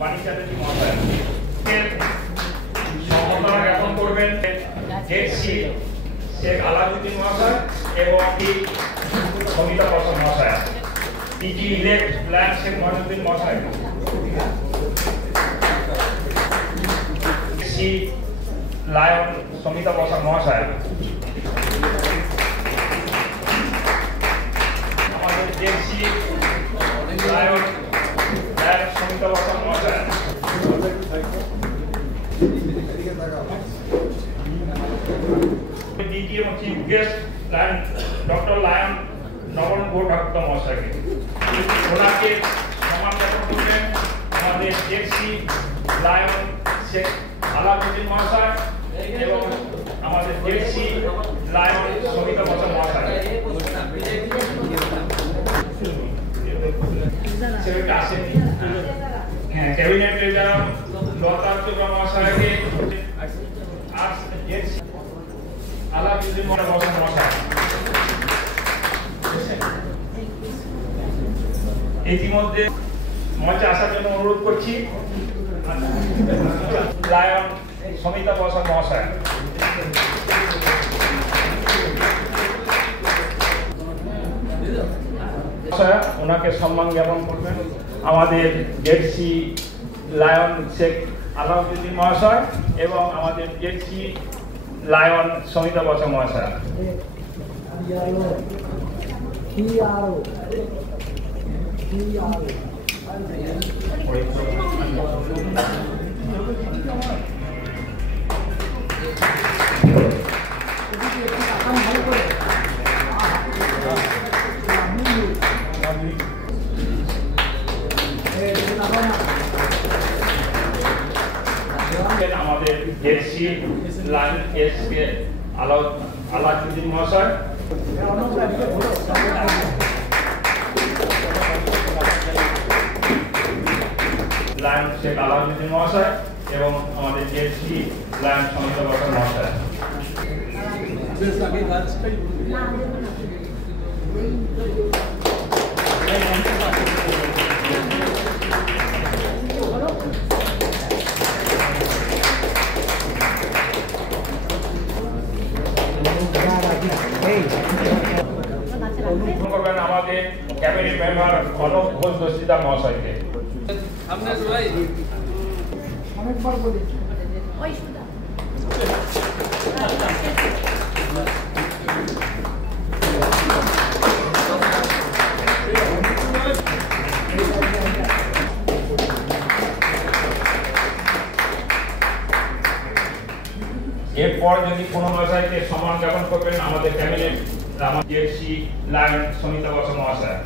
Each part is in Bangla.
বাণী চ্যাটার্জি মহাশয় সম্মাননা জ্ঞাপন করবেন জেসি শেখ আলাউদ্দিন মহাশয় এবং সমিতা বসা মহাশয়, PG elect plan Sheikh Mohiuddin মহাশয়, জেসি লায়ন সমিতা বসা মহাশয়, আমাদের জেসি লায়ন সমিতা বসা মহাশয়, ডিজি এবং chief guest doctor lion Naban Bhattacharya মহাশয়কে ওনাকে সম্মান জ্ঞাপন করবেন আমাদের জেসি লায়ন শেখ আলাউদ্দিন মহাশয় এবং আমাদের জেসি লায়ন সমিতা বসা মহাশয়। ক্যাবিনেট রেজার লতা চোপড়া মহাশয়কে আলাউদ্দিন মহাশয় ইতিমধ্যে মঞ্চে আসার জন্য অনুরোধ করছি লায়ন সমিতা বসা মহাশয়। ওনাকে সম্মান জ্ঞাপন করবেন আমাদের জেসি লায়ন শেখ আলাউদ্দিন মহাশয় এবং আমাদের জেসি লায়ন সমিতা বসা মহাশয়। আমাদের জেসি লায়ন এস কে আলাউদ্দিন মহাশয়, লায়ন শেখ আলাউদ্দিন মহাশয় এবং আমাদের জেসি লায়ন সমিতা বসা মহাশয়। আমাদের ক্যাবিনেট মেম্বার কনক ঘোষ দস্তিদা মহাশয়কে। এরপর যদি কোনো মহাশয়কে সম্মান জ্ঞাপন করবেন আমাদের ক্যাবিনেট আমাদের জেসি লায়ন সমিতা বসা মহাশয়।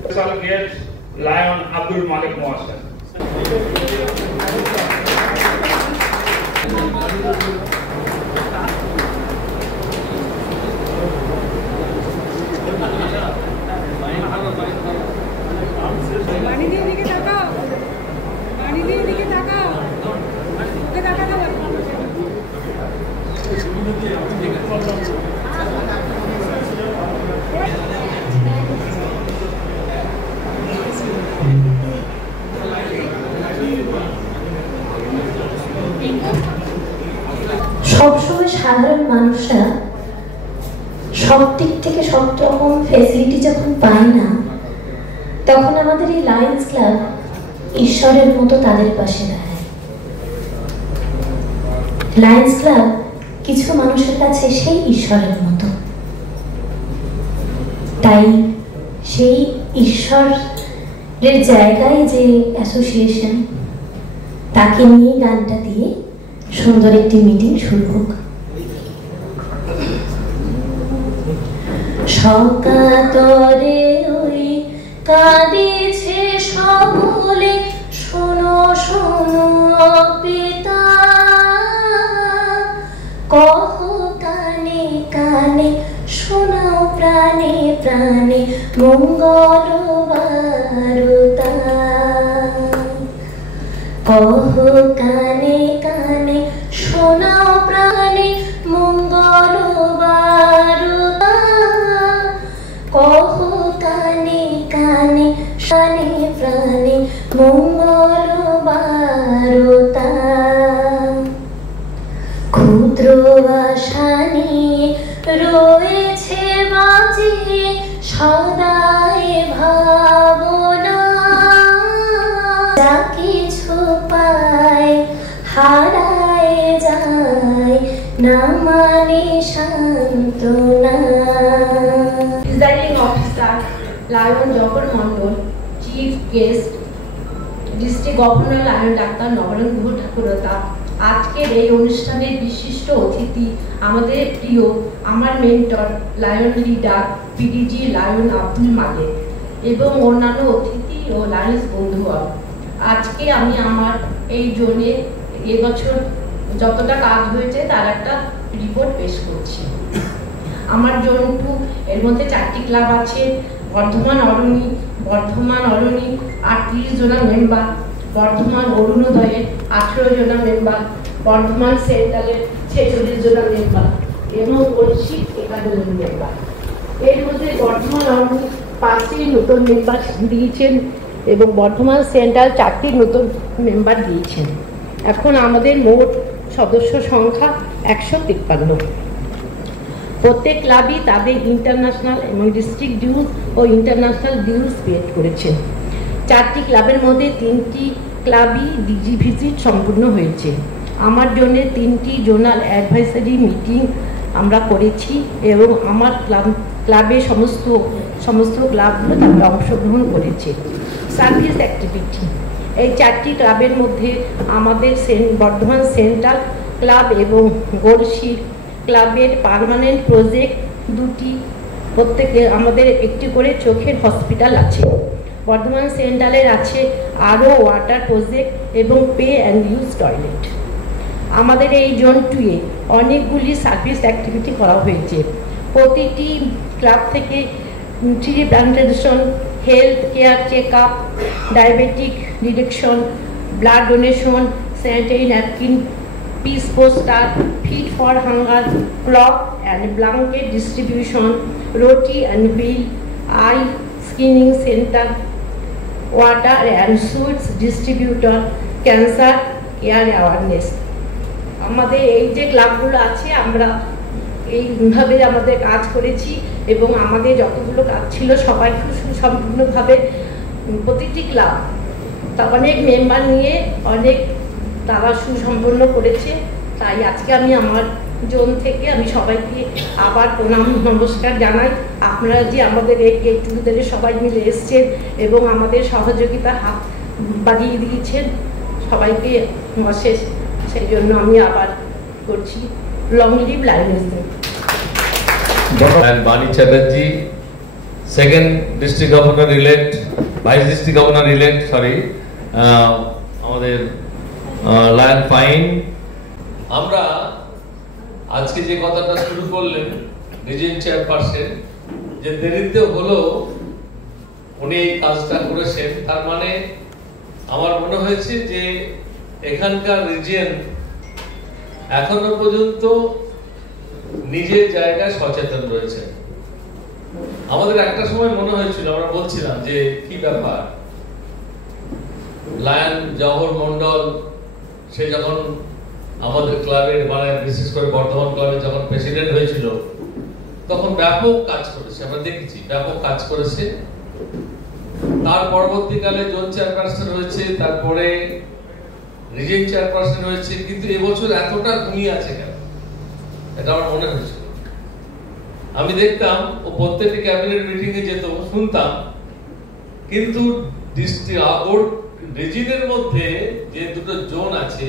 স্পেশাল গেস্ট লায়ন আব্দুল মালিক মহাশয়। সবসময় সাধারণ মানুষরা সব দিক থেকে সব রকম ফ্যাসিলিটি যখন পায় না, তখন আমাদের এই লায়ন্স ক্লাব ঈশ্বরের মতো তাদের পাশে দাঁড়ায়। লায়ন্স ক্লাব কিছু মানুষের কাছে সেই ঈশ্বরের মতো। তাই সেই ঈশ্বরের জায়গায় যে অ্যাসোসিয়েশন, তাকে নিয়ে গানটা দিয়ে সুন্দর একটি মিটিং শুরু হোক। সকাতরে ওই কাঁদিছে সকলে, শোনো শোনো পিতা, কহ কানে কানে, শোনাও প্রাণে প্রাণে মঙ্গল বারতা কহ কানে কানে শোনাও প্রাণে মঙ্গল বারতা কহ কানে কানে শানে প্রাণে মঙ্গল বারতা ক্ষুদ্র আশা নিয়ে রয়েছে বাঁচিয়ে সদাই ভাবনা যা কিছু পায় হারায় যায় না মানে সান্ত্বনা। Presiding officer lion Jahar Mandal, chief guest district governor lion ডাক্তার নবরঙ্গ গুহ ঠাকুরতা, আজকের এই অনুষ্ঠানের বিশিষ্ট অতিথি আমাদের প্রিয় আমার mentor lion leader PDG lion Abdul Malik এবং অন্যান্য অতিথি ও লায়ন্স বন্ধুগণ, আজকে আমি আমার এই জোনে এবছর যতটা কাজ হয়েছে তার একটা রিপোর্ট পেশ করছি। আমার জোন 2 এর মধ্যে 4টি ক্লাব আছে। বর্ধমান অরণি 38 জনা মেম্বার, বর্ধমান অরুণোদয়ের 18 জনা মেম্বার, বর্ধমান সেন্ট্রালের 46 জনা মেম্বার এবং গলসি 51 জন মেম্বার। এর মধ্যে বর্ধমান অরণি 5টি নতুন মেম্বার দিয়েছেন এবং বর্ধমান সেন্ট্রাল 4টি নতুন মেম্বার দিয়েছেন। এখন আমাদের মোট সদস্য সংখ্যা 153। প্রত্যেক ক্লাবই তাদের ইন্টারন্যাশনাল এবং ডিস্ট্রিক্ট ডিউজ ও ইন্টারন্যাশনাল ডিউজ পে করেছেন। 4টি ক্লাবের মধ্যে 3টি ক্লাবই ডিজি ভিজিট সম্পূর্ণ হয়েছে। আমার জন্য 3টি জোনাল অ্যাডভাইসারি মিটিং আমরা করেছি এবং আমার ক্লাবের সমস্ত ক্লাবগুলো তাতে অংশগ্রহণ করেছে। সার্ভিস অ্যাক্টিভিটি, এই 4টি ক্লাবের মধ্যে আমাদের বর্ধমান সেন্ট্রাল ক্লাব এবং গলসি ক্লাবের পার্মানেন্ট প্রজেক্ট 2টি, প্রত্যেকে আমাদের একটি করে চোখের হসপিটাল আছে। বর্ধমান সেন্ট্রালের আছে আরও ওয়াটার প্রজেক্ট এবং পে অ্যান্ড ইউজ টয়লেট। আমাদের এই জোন 2-এ অনেকগুলি সার্ভিস অ্যাক্টিভিটি করা হয়েছে। প্রতিটি ক্লাব থেকে tree plantation, health care check up, diabetic detection, blood donation, sanitary napkin, peace poster, feed for hunger, cloth and blanket distribution, roti and wheel, eye screening centre, water and sweets distributor, cancer care awareness. আমাদের এই যে ক্লাবগুলো আছে আমরা এইভাবে আমাদের কাজ করেছি এবং আমাদের যতগুলো কাজ ছিল সবাই খুব সুসম্পূর্ণভাবে, প্রতিটি ক্লাব তা অনেক মেম্বার নিয়ে অনেক তারা সুসম্পন্ন করেছে। তাই আজকে আমি আমার জোন থেকে আমি সবাইকে আবার প্রণাম নমস্কার জানাই। আপনারা যে আমাদের এই গেট টুগেদারে সবাই মিলে এসছেন এবং আমাদের সহযোগিতার হাত বাড়িয়ে দিয়েছেন, সবাইকে অশেষ সেই জন্য আমি আবার করছি। Long live lions. Bani Chatterjee, second district governor elect, vice district governor elect, আমাদের লায়ন ফাইন। আমরা আজকে যে কথাটা শুরু করলেন রিজিয়ন চেয়ারপারসন, যে দেরিতে হলো উনি এই কাজটা করেছেন, তার মানে আমার মনে হয়েছে যে এখানকার রিজিয়ন এখনো পর্যন্ত নিজের জায়গায় সচেতন রয়েছে। আমাদের একটা সময় মনে হয়েছিল, আমরা বলছিলাম যে কি ব্যাপার, লায়ন জহর মন্ডল সে যখন আমাদের ক্লাবের মানে বিশেষ করে বর্ধমান ক্লাবের যখন প্রেসিডেন্ট হয়েছিল তখন ব্যাপক কাজ করেছে, আমরা দেখেছি ব্যাপক কাজ করেছে। তার পরবর্তীকালে জোন চেয়ারপারসন হয়েছে, তারপরে রিজিয়ন চেয়ারপারসন হয়েছে, কিন্তু এবছর এতটা ঘুমিয়ে আছে কেন এটা আমার মনে হয়েছিল। আমি দেখতাম ও প্রত্যেকটি ক্যাবিনেট মিটিং এ যেত, শুনতাম, কিন্তু রিজিয়নের মধ্যে যে দুটো জোন আছে,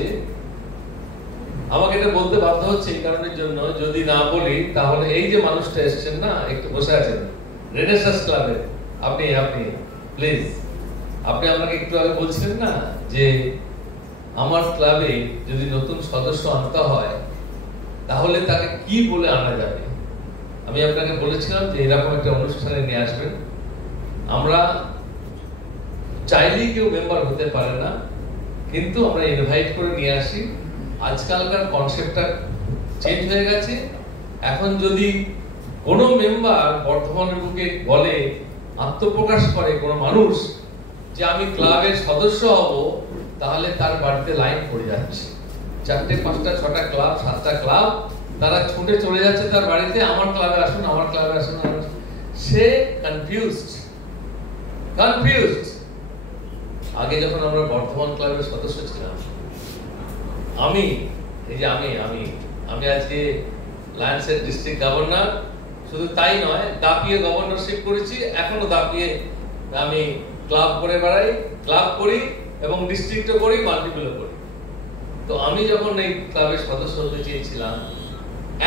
আমাকে এটা বলতে বাধ্য হচ্ছে এই কারণের জন্য, যদি না বলি তাহলে এই যে মানুষটা এসেছেন না, একটু বসে আছেন রেনেসাঁস ক্লাবে, আপনি প্লিজ, আপনি আমাকে একটু আগে বলছিলেন না যে আমার ক্লাবে যদি নতুন সদস্য আনতে হয় তাহলে তাকে কি বলে আনা যাবে। আমি আপনাকে বলেছিলাম যে এরকম একটা অনুষ্ঠানে নিয়ে আসবেন আমরা চাইলেই কেউ মেম্বার হতে পারে না, কিন্তু আমরা ইনভাইট করে নিয়ে আসি। আজকালকার কনসেপ্টটা চেঞ্জ হয়ে গেছে। এখন যদি কোনো মেম্বার বর্ধমানের বুকে বলে, আত্মপ্রকাশ করে কোনো মানুষ যে আমি ক্লাবের সদস্য হব, তাহলে তার বাড়িতে লাইন পড়ে যাচ্ছে। 4টে 5টা 6টা ক্লাব 7টা ক্লাব তারা ছুটে চলে যাচ্ছে তার বাড়িতে, আমার ক্লাবে আসুন, আমার ক্লাবে আসুন। সে কনফিউজড। আগে যখন আমরা বর্ধমান ক্লাবের সদস্য ছিলাম, আমি আজকে লায়ন্সের ডিস্ট্রিক্ট গভর্নর, শুধু তাই নয়, দাপিয়ে গভর্নরশিপ করেছি, এখনো দাপিয়ে আমি ক্লাব করে বেড়াই, ক্লাব করি এবং ডিস্ট্রিক্টও করি, মাল্টিপলও করি। তো আমি যখন এই ক্লাবের সদস্য হতে চেয়েছিলাম,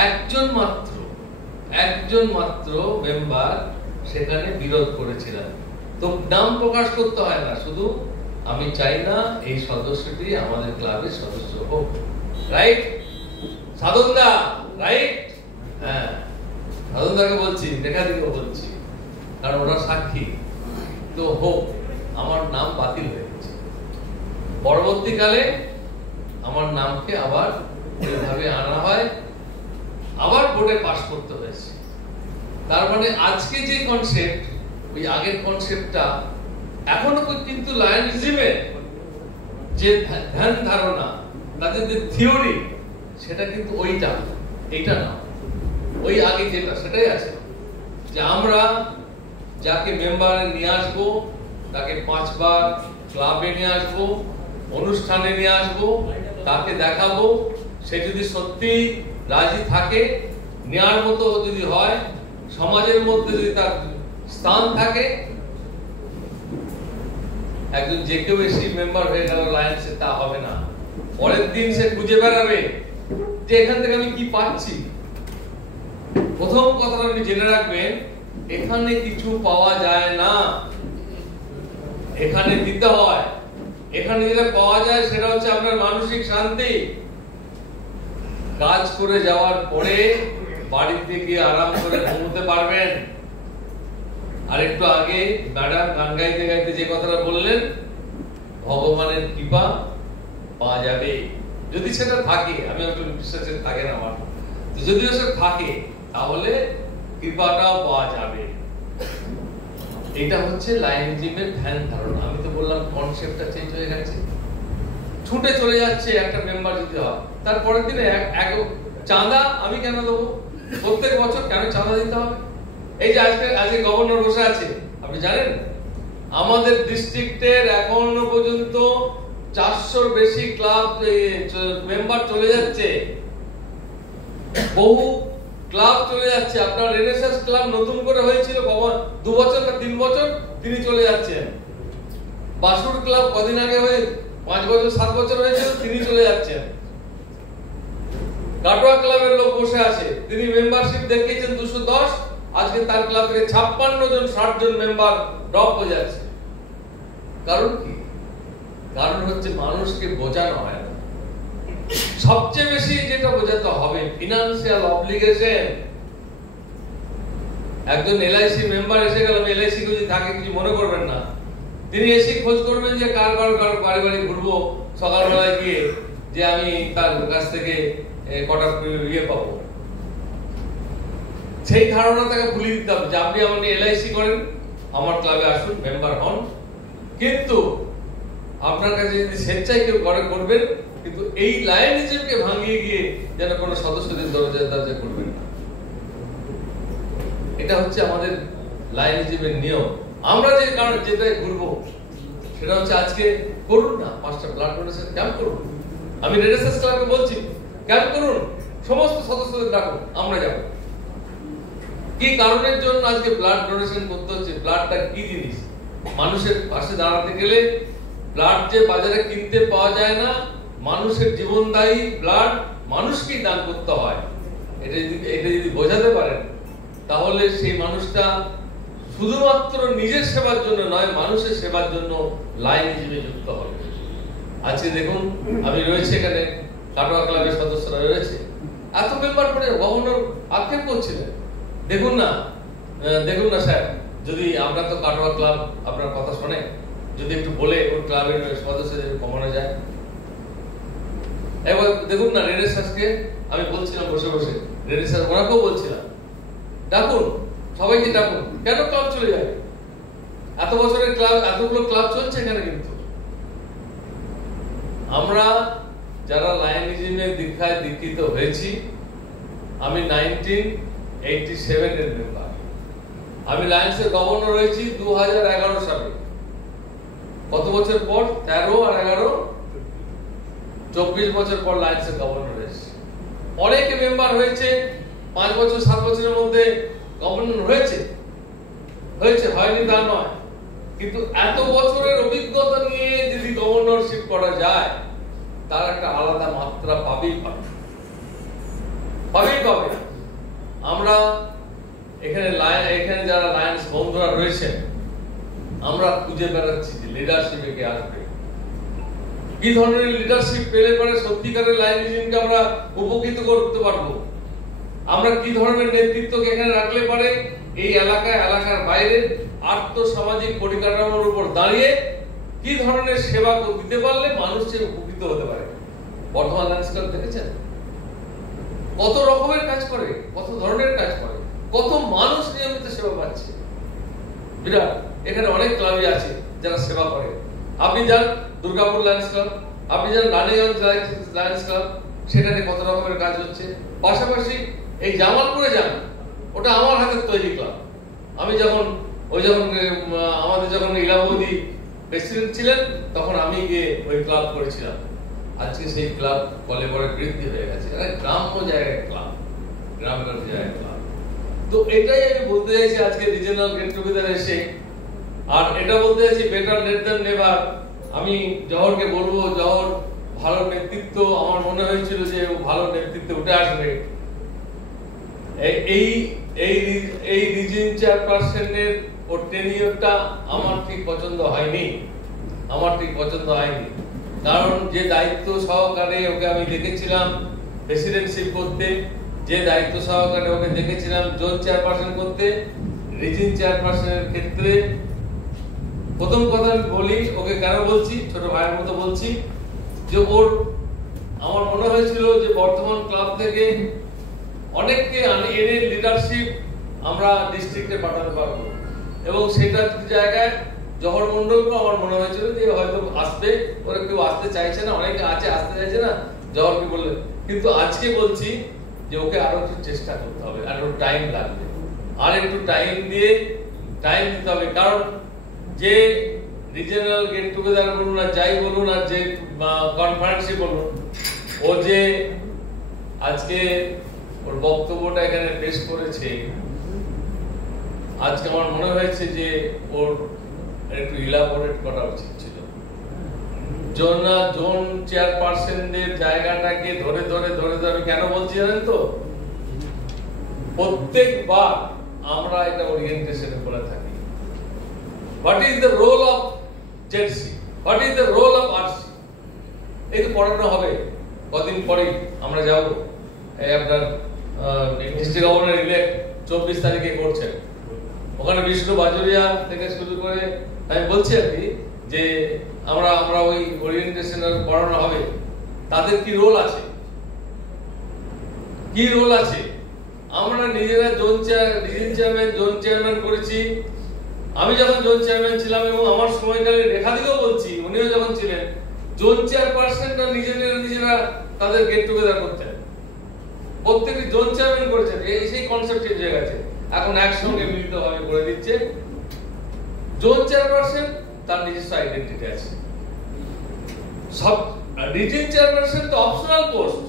একজন মাত্র মেম্বার সেখানে বিরোধ করেছিলেন। তো নাম প্রকাশ করতে হয় না, শুধু আমি চাই না এই সদস্যটি আমাদের ক্লাবের সদস্য হোক। রাইট সাধনদা? রাইট? হ্যাঁ, সাধনদাকে বলছি, রেখাদিকেও বলছি, কারণ ওরা সাক্ষী। তো হোক, আমার নাম বাতিল হয়ে গেছে। পরবর্তীকালে আমার নামকে আবার এইভাবে আনা হয়, আবার বোর্ডে পাস করতে হয়েছে। তার মানে আজকে যে কনসেপ্ট, ওই আগের কনসেপ্টটা এখনো কিন্তু লায়নিজমের যে ধ্যান ধারণা, তাদের যে থিওরি, সেটা কিন্তু এইটা না, ওই আগে যেটা সেটাই আছে। যে আমরা যাকে মেম্বারে নিয়ে আসবো, তাকে 5 বার ক্লাবে নিয়ে আসবো, অনুষ্ঠানে নিয়ে আসবো, তাকে দেখাবো, সে যদি সত্যি রাজি থাকে, নেওয়ার মতো যদি হয়, সমাজের মধ্যে যদি তার স্থান থাকে, একজন যে কেউ এসে মেম্বার হয়ে গেল লায়ন্সে, তা হবে না। পরের দিন সে খুঁজে বেড়াবে যে এখান থেকে আমি কি পাচ্ছি। প্রথম কথাটা আপনি জেনে রাখবেন, এখানে কিছু পাওয়া যায় না, এখানে দিতে হয়। এখানে যেটা পাওয়া যায় সেটা হচ্ছে আপনার মানসিক শান্তি। কাজ করে যাওয়ার পরে বাড়িতে গিয়ে আরাম করে ঘুমোতে পারবেন। আর একটু আগে ম্যাডাম গান গাইতে গাইতে যে কথাটা বললেন, ভগবানের কৃপা পাওয়া যাবে যদি সেটা থাকে। আমি একটু বিশ্বাসের থাকে না আমার, যদিও সেটা থাকে তাহলে কৃপাটাও পাওয়া যাবে। এটা হচ্ছে লায়নিজমের ধ্যান ধারণা। আমি তো বললাম কনসেপ্টটা চেঞ্জ হয়ে গেছে। ছুটে চলে যাচ্ছে একটা মেম্বার যদি হয়, তারপরের দিনে চাঁদা আমি কেন দেবো? প্রত্যেক বছর কেন চাঁদা দিতে হবে? এই যে আজকে গভর্নর বসে আছে, আপনি জানেন আমাদের ডিস্ট্রিক্টের এখনো পর্যন্ত 400-র বেশি ক্লাব মেম্বার চলে যাচ্ছে, বহু ক্লাব চলে যাচ্ছে। আপনার রেনেসান্স ক্লাব নতুন করে হয়েছিল 2 বছর বা 3 বছর, তিনি চলে যাচ্ছেন। বাসুর ক্লাব কদিন আগে হয়ে 5 বছর 7 বছর হয়েছিল, তিনি চলে যাচ্ছেন। কাটোয়া ক্লাবের লোক বসে আছে, তিনি মেম্বারশিপ দেখিয়েছেন 210, আজকে তার ক্লাব থেকে 56 জন 60 জন মেম্বার ড্রপ হয়ে যাচ্ছে। কারণ কি? কারণ হচ্ছে মানুষকে বোঝানো হয় না। সবচেয়ে বেশি যেটা বোঝাতে হবে ফিনান্সিয়াল অব্লিগেশন। একজন এলআইসি মেম্বার এসে গেল, এলআইসি যদি থাকে কিছু মনে করবেন না, তিনি এসে খোঁজ করবেন যে কার বাড়ি বাড়ি ঘুরবো সকালবেলায় গিয়ে, যে আমি তার কাছ থেকে কটা পাবো। সেই ধারণা তাকে ভুলিয়ে দিতে হবে যে আপনি আমাকে এলআইসি করেন, আমার ক্লাবে আসুন, মেম্বার হন, কিন্তু আপনার কাছে যদি স্বেচ্ছায় কেউ করবেন, কিন্তু এই লায়নিজমকে ভাঙিয়ে গিয়ে যেন কোনো সদস্যদের দরজা করবেন না। এটা হচ্ছে আমাদের লায়নিজমের নিয়ম। আমরা যে কারণ যেটাই ঘুরবো সেটা হচ্ছে আজকে করুন না 5টা ব্লাড ডোনেশন ক্যাম্প করুন। আমি রেনেসান্স ক্লাবকে বলছি ক্যাম্প করুন, সমস্ত সদস্যদের ডাকুন, আমরা যাব। কি কারণের জন্য আজকে ব্লাড ডোনেশন করতে হচ্ছে? ব্লাডটা কি জিনিস? মানুষের পাশে দাঁড়াতে গেলে ব্লাড যে বাজারে কিনতে পাওয়া যায় না, মানুষের জীবনদায়ী ব্লাড মানুষকেই দান করতে হয়। এটা যদি বোঝাতে পারেন, তাহলে সেই মানুষটা শুধুমাত্র নিজের সেবার জন্য নয়, মানুষের সেবার জন্য লায়নিজমে যুক্ত হবে। আজকে দেখুন, আমি রয়েছে এখানে, কাটোয়া ক্লাবের সদস্যরা রয়েছে, এত মেম্বার পরে গভর্নর আক্ষেপ করছিলেন। দেখুন না স্যার, যদি আমরা তো কাটোয়া ক্লাব আপনার কথা শুনে যদি একটু বলে ওই ক্লাবের সদস্যদের কমানো যায়। এবার দেখুন না রেনেসাঁসকে আমি বলছিলাম বসে বসে, রেনেসাঁস ওনাকেও বলছিলাম ডাকুন, সবাইকে ডাকুন, কেন ক্লাব চলে যাবে? এত বছরের ক্লাব, এতগুলো ক্লাব চলছে এখানে। কিন্তু আমরা যারা লায়নিজমের দীক্ষায় দীক্ষিত হয়েছি, আমি 1987 এর মেম্বার, আমি লায়ন্সের গভর্নর হয়েছি 2011 সালে। কত বছর পর? 13 আর 11 24 বছর পর লায়ন্সের গভর্নর হয়েছে। অনেকে মেম্বার হয়েছে 5 বছর 7 বছরের মধ্যে গভর্নর হয়েছে, হয়নি তা নয়, কিন্তু এত বছরের অভিজ্ঞতা নিয়ে যদি গভর্নরশিপ করা যায় তার একটা আলাদা মাত্রা পাবেই পাবে। আমরা এখানে যারা লায়ন্স বন্ধুরা রয়েছেন, আমরা খুঁজে বেড়াচ্ছি যে লিডারশিপে কে আসবে, কি ধরনের লিডারশিপ পেলে পরে সত্যিকারের লায়নিজমকে আমরা উপকৃত করতে পারবো, আমরা কি ধরনের নেতৃত্বকে এখানে রাখলে পারে এই এলাকার বাইরে আর্থসামাজিক পরিকাঠামোর উপর দাঁড়িয়ে কি ধরনের সেবা দিতে পারলে মানুষ উপকৃত হতে পারে। বর্ধমান লায়ন্স ক্লাব দেখেছেন কত রকমের কাজ করে, কত ধরনের কাজ করে, কত মানুষ নিয়মিত সেবা পাচ্ছে। বিরাট, এখানে অনেক ক্লাবই আছে যারা সেবা করে। আপনি যান দুর্গাপুর লায়ন্স ক্লাব, আপনি যান রানীগঞ্জ লায়ন্স ক্লাব, সেখানে কত রকমের কাজ হচ্ছে। পাশাপাশি এই জামালপুরে যান, ওটা আমার হাতের তৈরি ক্লাব। আমি যখন আমাদের যখন ইলাবতী প্রেসিডেন্ট ছিলেন তখন আমি গিয়ে ওই ক্লাব করেছিলাম। আজকে সেই ক্লাব কলে বড় বৃদ্ধি হয়ে গেছে, গ্রাম্য জায়গায় ক্লাব, গ্রামের জায়গায় ক্লাব। তো এটাই আমি বলতে চাইছি আজকে রিজিওনাল গেট টুগেদার এসে। আর এটা বলতে চাইছি বেটার লেট দ্যান নেভার। আমি জহরকে বলবো, জহর ভালো নেতৃত্ব, আমার মনে হয়েছিল যে ভালো নেতৃত্বে উঠে আসবে। এই রিজিয়ন চেয়ারপারসনের ওর টেনিয়রটা আমার ঠিক পছন্দ হয়নি, কারণ যে দায়িত্ব সহকারে ওকে আমি দেখেছিলাম প্রেসিডেন্টশিপ করতে, যে দায়িত্ব সহকারে ওকে দেখেছিলাম জোন চেয়ারপারসন করতে, রিজিয়ন চেয়ারপারসনের ক্ষেত্রে প্রথম কথা আমি বলি, ওকে কেন বলছি, ছোট ভাইয়ের মতো বলছি, যে ওর আমার মনে হয়েছিল যে বর্তমান ক্লাব থেকে অনেককে এনে লিডারশিপ আমরা ডিস্ট্রিক্টে পাঠাতে পারবো, এবং সেটার জায়গায় জহর মন্ডলকেও আমার মনে হয়েছিল যে হয়তো আসবে, ওরা কেউ আসতে চাইছে না, অনেকে আছে আসতে চাইছে না, জহরকে বললে। কিন্তু আজকে বলছি যে ওকে আরো একটু চেষ্টা করতে হবে, আরো টাইম লাগবে, আর একটু টাইম দিতে হবে। কারণ যে রিজিওনাল গেট টুগেদার বলুন আর যাই বলুন, আর যে কনফারেন্সই বলুন, ও যে আজকে ওর বক্তব্যটা এখানে পেশ করেছে, আজকে আমার মনে হয়েছে যে ওর একটু ইলাবোরেট করা উচিত ছিল। জোন চেয়ারপারসনদের জায়গাটাকে ধরে কেন বলছি জানেন তো? প্রত্যেকবার আমরা এটা ওরিয়েন্টেশনে বলে থাকি, what is the role of ZC, what is the role of RC. এই তো পড়ানো হবে কদিন পরে, আমরা যাব আপনার ডিস্ট্রিক্ট গভর্নর ইলেক্ট 24 তারিখে করছেন, ওখানে বিষ্ণু বাজুরিয়া থেকে শুরু করে আমি বলছি আর কি, যে আমরা ওই ওরিয়েন্টেশন পড়ানো হবে, তাদের কি রোল আছে, আমরা নিজেরা জোন চেয়ারম্যান করেছি। আমি যখন জোন চেয়ারম্যান ছিলাম এবং আমার সময়কালে রেখাদিকেও বলছি, উনিও যখন ছিলেন, জোন চেয়ারপারসনরা নিজেরা তাদের গেট টুগেদার করতেন, প্রত্যেকটি জোন চেয়ারম্যান করেছেন। সেই কনসেপ্ট চেঞ্জ হয়ে গেছে, এখন একসঙ্গে মিলিতভাবে করে দিচ্ছে। জোন চেয়ারপারসন তার নিজস্ব আইডেন্টিটি আছে, সব রিজিয়ন চেয়ারপারসন তো অপশনাল পোস্ট,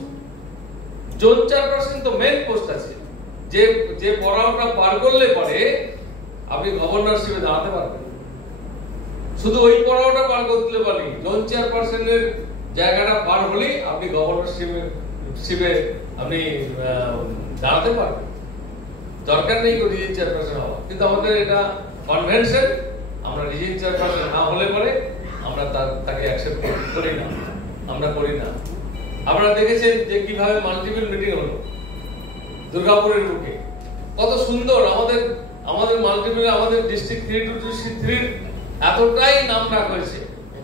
জোন চেয়ারপারসন তো মেইন পোস্ট আছে। যে পড়াটা পার করলে পরে আপনি গভর্নরশিপে দাঁড়াতে পারবেন, শুধু ওই পড়াটা পার করতে পারি, জোন চেয়ারপারসনের জায়গাটা পার হলেই আপনি গভর্নরশিপে আপনি দাঁড়াতে পারবেন। দরকার নেই রিজিয়ন চেয়ারপারসন হওয়া, কিন্তু আমাদের এটা কনভেনশন, আমরা রিজিয়ন চেয়ারপারসন না হলে পরে আমরা তাকে অ্যাকসেপ্ট করি না, আপনারা দেখেছেন যে কিভাবে মাল্টিপল মিটিং হলো দুর্গাপুরের বুকে, কত সুন্দর। আমাদের আমাদের মাল্টিমিল আমাদের ডিস্ট্রিক্ট 3 এতটাই নাম রাখা হয়েছে,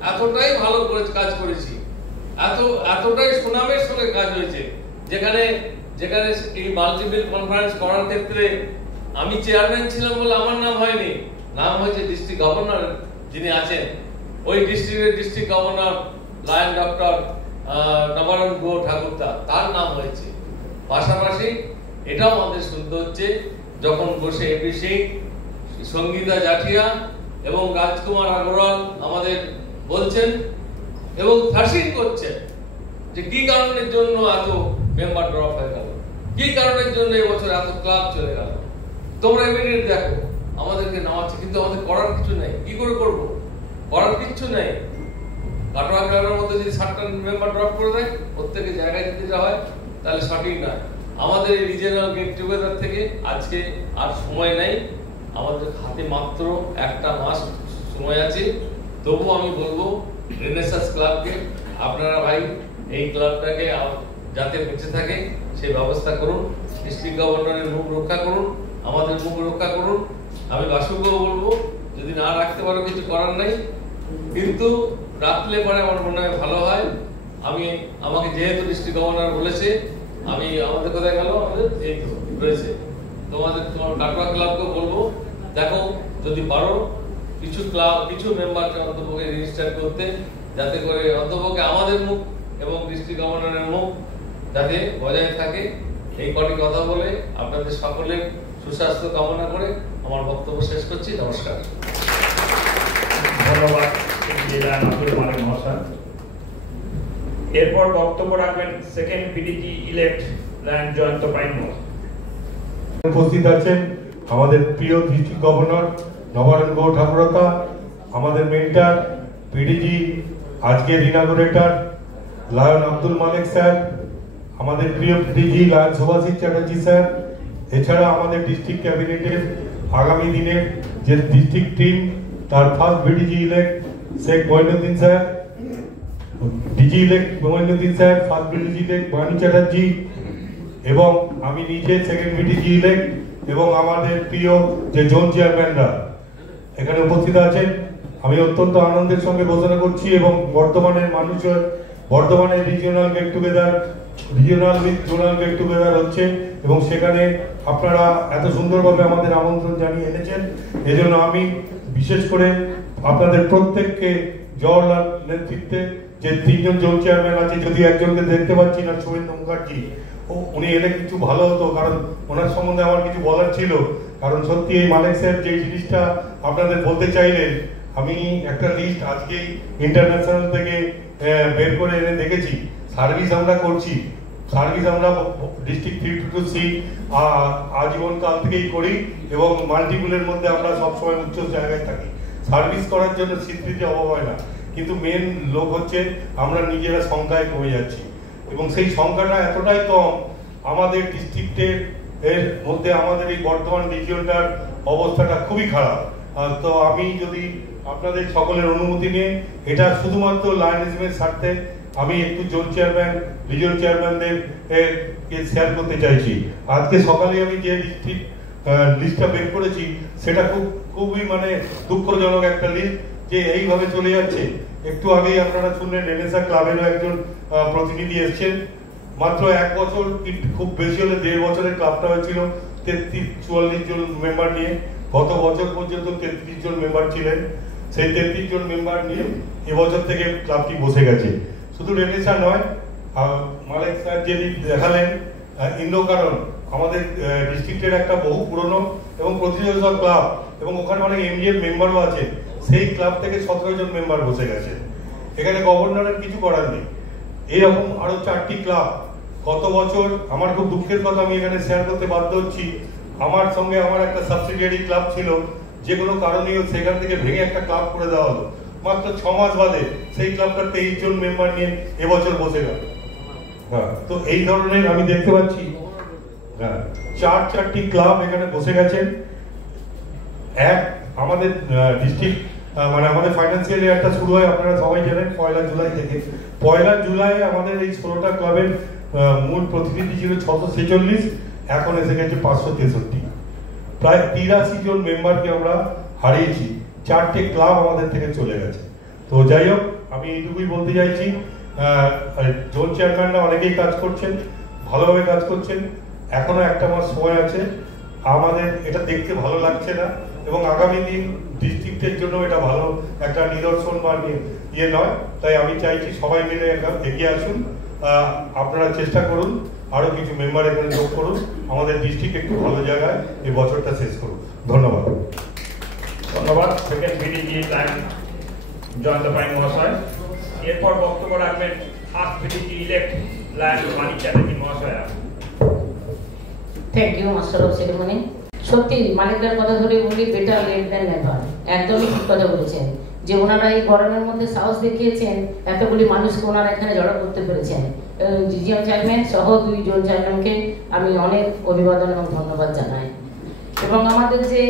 এতটাই ভালো করে কাজ করেছি, এতটাই সুনামের সঙ্গে কাজ হয়েছে, যেখানে এই মাল্টিমিল কনফারেন্স করার ক্ষেত্রে আমি চেয়ারম্যান ছিলাম বলে আমার নাম হয়নি, নাম হয়েছে ডিস্ট্রিক্ট গভর্নর যিনি আছেন, ওই district governor lion doctor নবরণ Guha Thakurta, তার নাম হয়েছে। পাশাপাশি এটাও আমাদের শুনতে হচ্ছে যখন বসে এপি সিং, সঙ্গীতা জাটিয়া এবং রাজকুমার আগরওয়াল আমাদের বলছেন এবং থার্সিং করছেন যে কি কারণের জন্য এত মেম্বার ড্রপ হয়ে গেল, কি কারণের জন্য এবছর এত ক্লাব চলে গেল। তোমরা ইমিডিয়েট দেখো, আমাদেরকে নামাচ্ছে, কিন্তু আমাদের করার কিছু নেই। কি করে করবো? করার কিছু নেই। কাটোয়া ক্লাবের মধ্যে যদি 60টা মেম্বার ড্রপ করে দেয়, প্রত্যেকে জায়গায় দিতে যাওয়া হয়, তাহলে সঠিক নয়। আমাদের এই রিজিওনাল গেট টুগেদার থেকে আজকে আর সময় নেই, আমাদের হাতে মাত্র 1 মাস সময় আছে। তবু আমি বলবো রেনেসাস ক্লাবকে, আপনারা ভাই এই ক্লাবটাকে যাতে বেঁচে থাকে সেই ব্যবস্থা করুন। ডিস্ট্রিক্ট গভর্নরের মুখ রক্ষা করুন, আমাদের মুখ রক্ষা করুন। আমি বাসুকেও বলবো যদি না রাখতে পারো কিছু করার নেই, কিন্তু রাখলে পরে আমার মনে হয় ভালো হয়। আমাকে যেহেতু ডিস্ট্রিক্ট গভর্নর বলেছে, আমাদের কোথায় গেল, আমাদের এই রয়েছে, তোমার কাটোয়া ক্লাবকে বলবো দেখো যদি পারো কিছু মেম্বারকে অন্তপক্ষে রেজিস্টার করতে, যাতে করে অন্তপক্ষে আমাদের মুখ এবং ডিস্ট্রিক্ট গভর্নরের মুখ যাতে বজায় থাকে। এই কটি কথা বলে আপনাদের সকলের সুস্বাস্থ্য কামনা করে আমার বক্তব্য শেষ করছি। নমস্কার। ধন্যবাদ আব্দুল মালিক মহাশয়। এরপর বক্তব্য রাখবেন second PDG elect lion Jayanta Pain মহাশয়। উপস্থিত আছেন আমাদের প্রিয় ডিস্ট্রিক্ট গভর্নর নবরণ গুহ ঠাকুরতা, আমাদের মেন্টর পিডিজি আজকের inaugurator lion Abdul Malik sir, আমাদের প্রিয় PDG lion Subhasis Chatterjee sir, এছাড়া আমাদের ডিস্ট্রিক্ট ক্যাবিনেটের আগামী দিনের যে ডিস্ট্রিক্ট টিম, তার first PDG elect Sheikh Moinuddin sir, DG elect Moinuddin sir, first PDG elect Bani Chatterjee এবং আমি নিজে সেকেন্ড পিডিজি ইলেক্ট এবং আমাদের প্রিয় যে জোন চেয়ারম্যানরা এখানে উপস্থিত আছেন। আমি অত্যন্ত আনন্দের সঙ্গে ঘোষণা করছি এবং বর্ধমানের regional get together zonal get together হচ্ছে এবং সেখানে আপনারা এত সুন্দরভাবে আমাদের আমন্ত্রণ জানিয়ে এনেছেন। এজন্য আমি বিশেষ করে আপনাদের প্রত্যেককে জওহরলাল নেতৃত্বে যে 3 জন জোন চেয়ারম্যান আছে, যদি একজনকে দেখতে পাচ্ছি না, শুভেন্দু মুখার্জি, উনি এলে কিছু ভালো হতো, কারণ ওনার সম্বন্ধে আমার কিছু বলার ছিল। কারণ সত্যি এই মালিক সাহেব যে জিনিসটা আপনাদের বলতে চাইলেন, আমি একটা লিস্ট আজকেই ইন্টারন্যাশনাল থেকে বের করে এনে দেখেছি। সার্ভিস আমরা করছি, সার্ভিস আমরা ডিস্ট্রিক্ট 3 সি আজীবন কাল থেকেই করি এবং মাল্টিপুলের মধ্যে আমরা সবসময় উচ্চ জায়গায় থাকি। সার্ভিস করার জন্য স্বীকৃতি অভাব হয় না, কিন্তু মেন লোক হচ্ছে আমরা নিজেরা সংখ্যায় কমে যাচ্ছি এবং সেই সংখ্যাটা এতটাই কম, আমাদের ডিস্ট্রিক্টের এর মধ্যে আমাদের এই বর্ধমান রিজিয়নটার অবস্থাটা খুবই খারাপ। তো আমি যদি আপনাদের সকলের অনুমতি নিয়ে এটা শুধুমাত্র লায়নিজমের স্বার্থে আমি একটু জোন চেয়ারম্যান রিজিয়ন চেয়ারম্যানদের শেয়ার করতে চাইছি। আজকে সকালে আমি যে ডিস্ট্রিক্ট লিস্টটা বের করেছি সেটা খুবই মানে দুঃখজনক একটা লিস্ট যে এইভাবে চলে যাচ্ছে। একটু আগেই আপনারা শুনলেন রেনেসা ক্লাবেরও একজন প্রতিনিধি এসেছেন। মাত্র 1 বছর, খুব বেশি হলে 1.5 বছরের ক্লাবটা হয়েছিল 43-44 জন মেম্বার নিয়ে। গত বছর পর্যন্ত 33 জন মেম্বার ছিলেন। সেই 33 জন মেম্বার নিয়ে এবছর থেকে ক্লাবটি বসে গেছে। শুধু রেনেসা নয়, মালিক স্যার যে দেখালেন ইন্দ্রকারণ, আমাদের ডিস্ট্রিক্টের একটা বহু পুরনো এবং প্রতিযোগিতা ক্লাব এবং ওখানে অনেক এমজিএম মেম্বারও আছে। সেই ক্লাব থেকে 17 জন মেম্বার বসে গেছে। এখানে গভর্নরের কিছু করার নেই। এইরকম আরো 4টি ক্লাব গত বছর, আমার খুব দুঃখের কথা আমি এখানে শেয়ার করতে বাধ্য হচ্ছি, আমার সঙ্গে আমার একটা সাবসিডিয়ারি ক্লাব ছিল, যে কোনো কারণেই সেখান থেকে ভেঙে একটা ক্লাব করে দেওয়া হলো। মাত্র 6 মাস বাদে সেই ক্লাবটা 23 জন মেম্বার নিয়ে এবছর বসে গেল। হ্যাঁ, তো এই ধরনের আমি দেখতে পাচ্ছি 4টি ক্লাব এখানে বসে গেছেন। আমাদের ডিস্ট্রিক্ট মানে আমাদের ফাইন্যান্সিয়াল ইয়ারটা শুরু হয় আপনারা সবাই জানেন 1 জুলাই থেকে। 1 জুলাই আমাদের এই 16টা ক্লাবের মূল প্রতিনিধি ছিল 646, এখন এসে গেছে 563। প্রায় 83 জন মেম্বারকে আমরা হারিয়েছি, 4টে ক্লাব আমাদের থেকে চলে গেছে। তো যাই হোক, আমি এইটুকুই বলতে চাইছি, জোন চেয়ারম্যানরা অনেকেই কাজ করছেন, ভালোভাবে কাজ করছেন, এখনো 1 মাস সময় আছে। আমাদের এটা দেখতে ভালো লাগছে না, এবং আগামী দিন ডিস্ট্রিক্টের জন্য এটা ভালো একটা নিদর্শন বা ইয়ে নয়। তাই আমি চাইছি সবাই মিলে এগিয়ে আসুন, আপনারা চেষ্টা করুন, আরো কিছু মেম্বার এখানে যোগ করুন, আমাদের ডিস্ট্রিক্ট একটু ভালো জায়গায় এই বছরটা শেষ করুন। ধন্যবাদ। ধন্যবাদ second VDG lion Jayanta Pai মহাশয়। এরপর বক্তব্য রাখবেন first VDG elect lion Bani Chatterjee মহাশয়া। Thank you master of ceremony. সত্যি মালিকদার কথা ধরে বলি, বেটার লেট দ্যান নেভার। একদমই ঠিক কথা বলেছেন যে ওনারা এই গরমের মধ্যে সাহস দেখিয়েছেন, এতগুলি মানুষকে ওনারা এখানে জড়ো করতে পেরেছেন। জিজিএম চেয়ারম্যান সহ 2 জোন চেয়ারম্যানকে আমি অনেক অভিবাদন এবং ধন্যবাদ জানাই। এবং আমাদের যে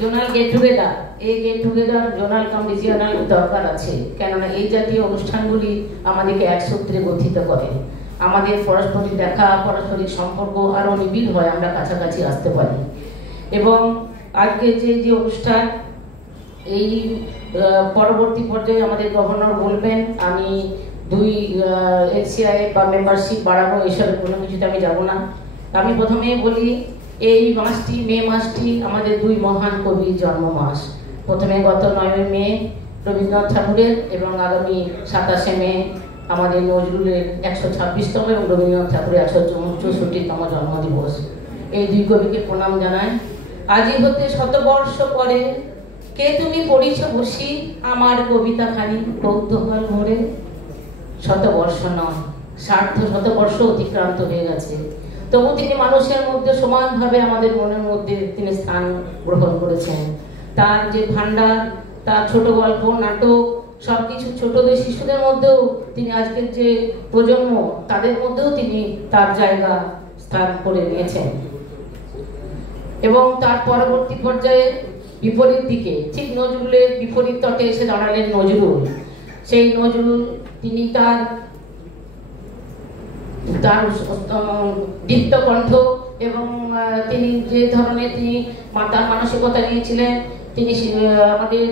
জোনাল গেট টুগেদার, এই গেট টুগেদার জোনাল কাম রিজিওনাল দরকার আছে, কেননা এই জাতীয় অনুষ্ঠানগুলি আমাদেরকে এক সূত্রে গঠিত করে। আমাদের পারস্পরিক দেখা, পারস্পরিক সম্পর্ক আরও নিবিড় হয়, আমরা কাছাকাছি আসতে পারি। এবং আজকে যে অনুষ্ঠান, এই পরবর্তী পর্যায়ে আমাদের গভর্নর বলবেন, আমি 2 HCI বা মেম্বারশিপ বাড়াবো, এসবের কোনো কিছুতে আমি যাব না। আমি প্রথমেই বলি, এই মাসটি, মে মাসটি আমাদের 2 মহান কবির জন্ম মাস। প্রথমে গত 9 মে রবীন্দ্রনাথ ঠাকুরের, এবং আগামী 27 মে আমাদের নজরুলের 126তম এবং রবীন্দ্রনাথ ঠাকুরের 164তম জন্মদিবস। এই 2 কবিকে প্রণাম জানাই। আজি হতে 100 বর্ষ পরে কে তুমি পড়িছ বসি আমার কবিতা খানি কৌতূহল ভরে। 100 বর্ষ নয়, 100 বর্ষ অতিক্রান্ত হয়ে গেছে, তবু তিনি মানুষের মধ্যে সমানভাবে আমাদের মনের মধ্যে তিনি স্থান গ্রহণ করেছেন। তার যে ভান্ডার, তার ছোট গল্প, নাটক, সবকিছু ছোটদের শিশুদের মধ্যেও তিনি আজকের যে প্রজন্ম, তাদের মধ্যেও তিনি তার জায়গা স্থান করে নিয়েছেন। এবং তার পরবর্তী পর্যায়ে বিপরীত দিকে, ঠিক নজরুলের বিপরীত তটে এসে দাঁড়ালেন নজরুল। সেই নজরুল তিনি তার দীপ্ত কণ্ঠ এবং তিনি যে ধরনের তিনি তার মানসিকতা নিয়েছিলেন, তিনি আমাদের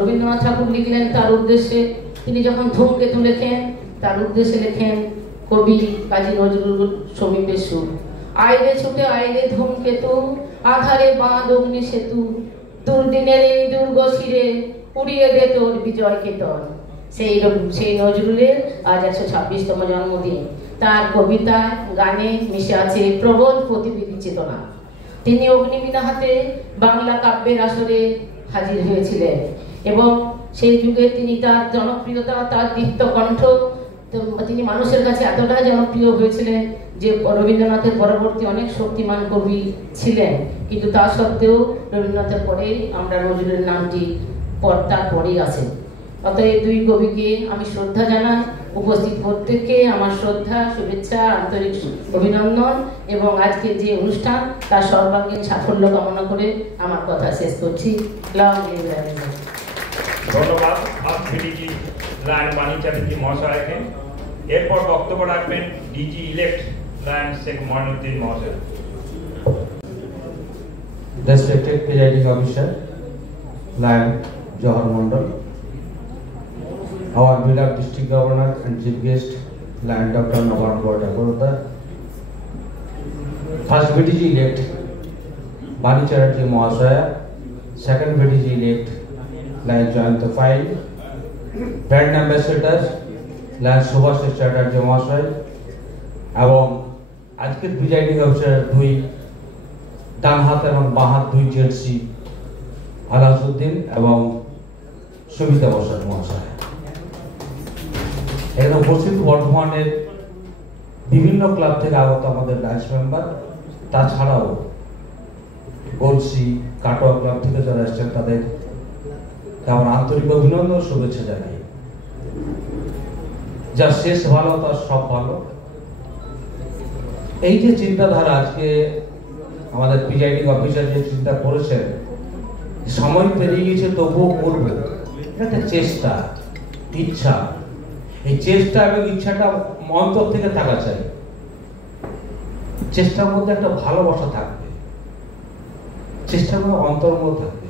রবীন্দ্রনাথ ঠাকুর লিখলেন তার উদ্দেশ্যে, তিনি যখন ধূমকেতু লেখেন তার উদ্দেশ্যে লেখেন কবি কাজী নজরুল সমীপের সুর। আইরে ছুটে আইরে ধূমকেতু, আধারে বাঁধ অগ্নি সেতু, দুর্দিনের এই দুর্গ শিরে উড়িয়ে দে তোর বিজয় কেতন। সেই নজরুলের আজ 126তম জন্মদিন। তার কবিতায়, গানে মিশে আছে প্রবল প্রতিবিধি চেতনা। তিনি অগ্নিবীণা হাতে বাংলা কাব্যের আসরে হাজির হয়েছিলেন, এবং সেই যুগে তিনি তার জনপ্রিয়তা, তার দীপ্ত কণ্ঠ, তিনি মানুষের কাছে এতটাই জনপ্রিয় হয়েছিলেন যে রবীন্দ্রনাথের পরবর্তী অনেক শক্তিমান কবি ছিলেন, কিন্তু তা সত্ত্বেও রবীন্দ্রনাথের পরেই আমরা নজরুলের নামটি তার পরেই আছে। অতএব 2 কবিকে আমি শ্রদ্ধা জানাই। উপস্থিত প্রত্যেককে আমার শ্রদ্ধা, শুভেচ্ছা, আন্তরিক অভিনন্দন, এবং আজকে যে অনুষ্ঠান তার সর্বাঙ্গীন সাফল্য কামনা করে আমার কথা শেষ করছি। ধন্যবাদ ফার্স্ট ভিডিজি লায়ন বাণী চ্যাটার্জি মহাশয়কে। এরপর বক্তব্য রাখবেন DG elect lion Sheikh Moinuddin মহাশয়। Respected presiding officer, Lion Johar Mondal, our beloved district governor and chief guest, Lion Dr. Naban Ghota, first VDG elect Bani Chatterjee Mahasaya, second VDG elect Lion Jayanta Pai, brand ambassador Lion Subhash Chatterjee Mahasaya, এবং আজকের প্রিজাইডিং অফিসার 2 ডান হাত এবং বাঁ হাত 2 জেডসি আলাউদ্দিন এবং সুবিধা বসাক মহাশয়। এখানে উপস্থিত বর্ধমানের বিভিন্ন ক্লাব থেকে আগত আমাদের লাইন্স মেম্বার, তাছাড়াও গলসি কাটোয়া ক্লাব থেকে যারা এসেছেন তাদের আমার আন্তরিক অভিনন্দন, শুভেচ্ছা জানাই। যা শেষ ভালো তার সব ভালো। এই যে চিন্তাধারা আজকে আমাদের প্রিজাইডিং অফিসার যে চিন্তা করেছেন, সময় পেরিয়ে গেছে তবুও করবো, এটা চেষ্টা, ইচ্ছা। এই চেষ্টা এবং ইচ্ছাটা অন্তর থেকে থাকা চাই। চেষ্টার মধ্যে একটা ভালোবাসা থাকবে। চেষ্টা করে অন্তর্মুখ থাকবে।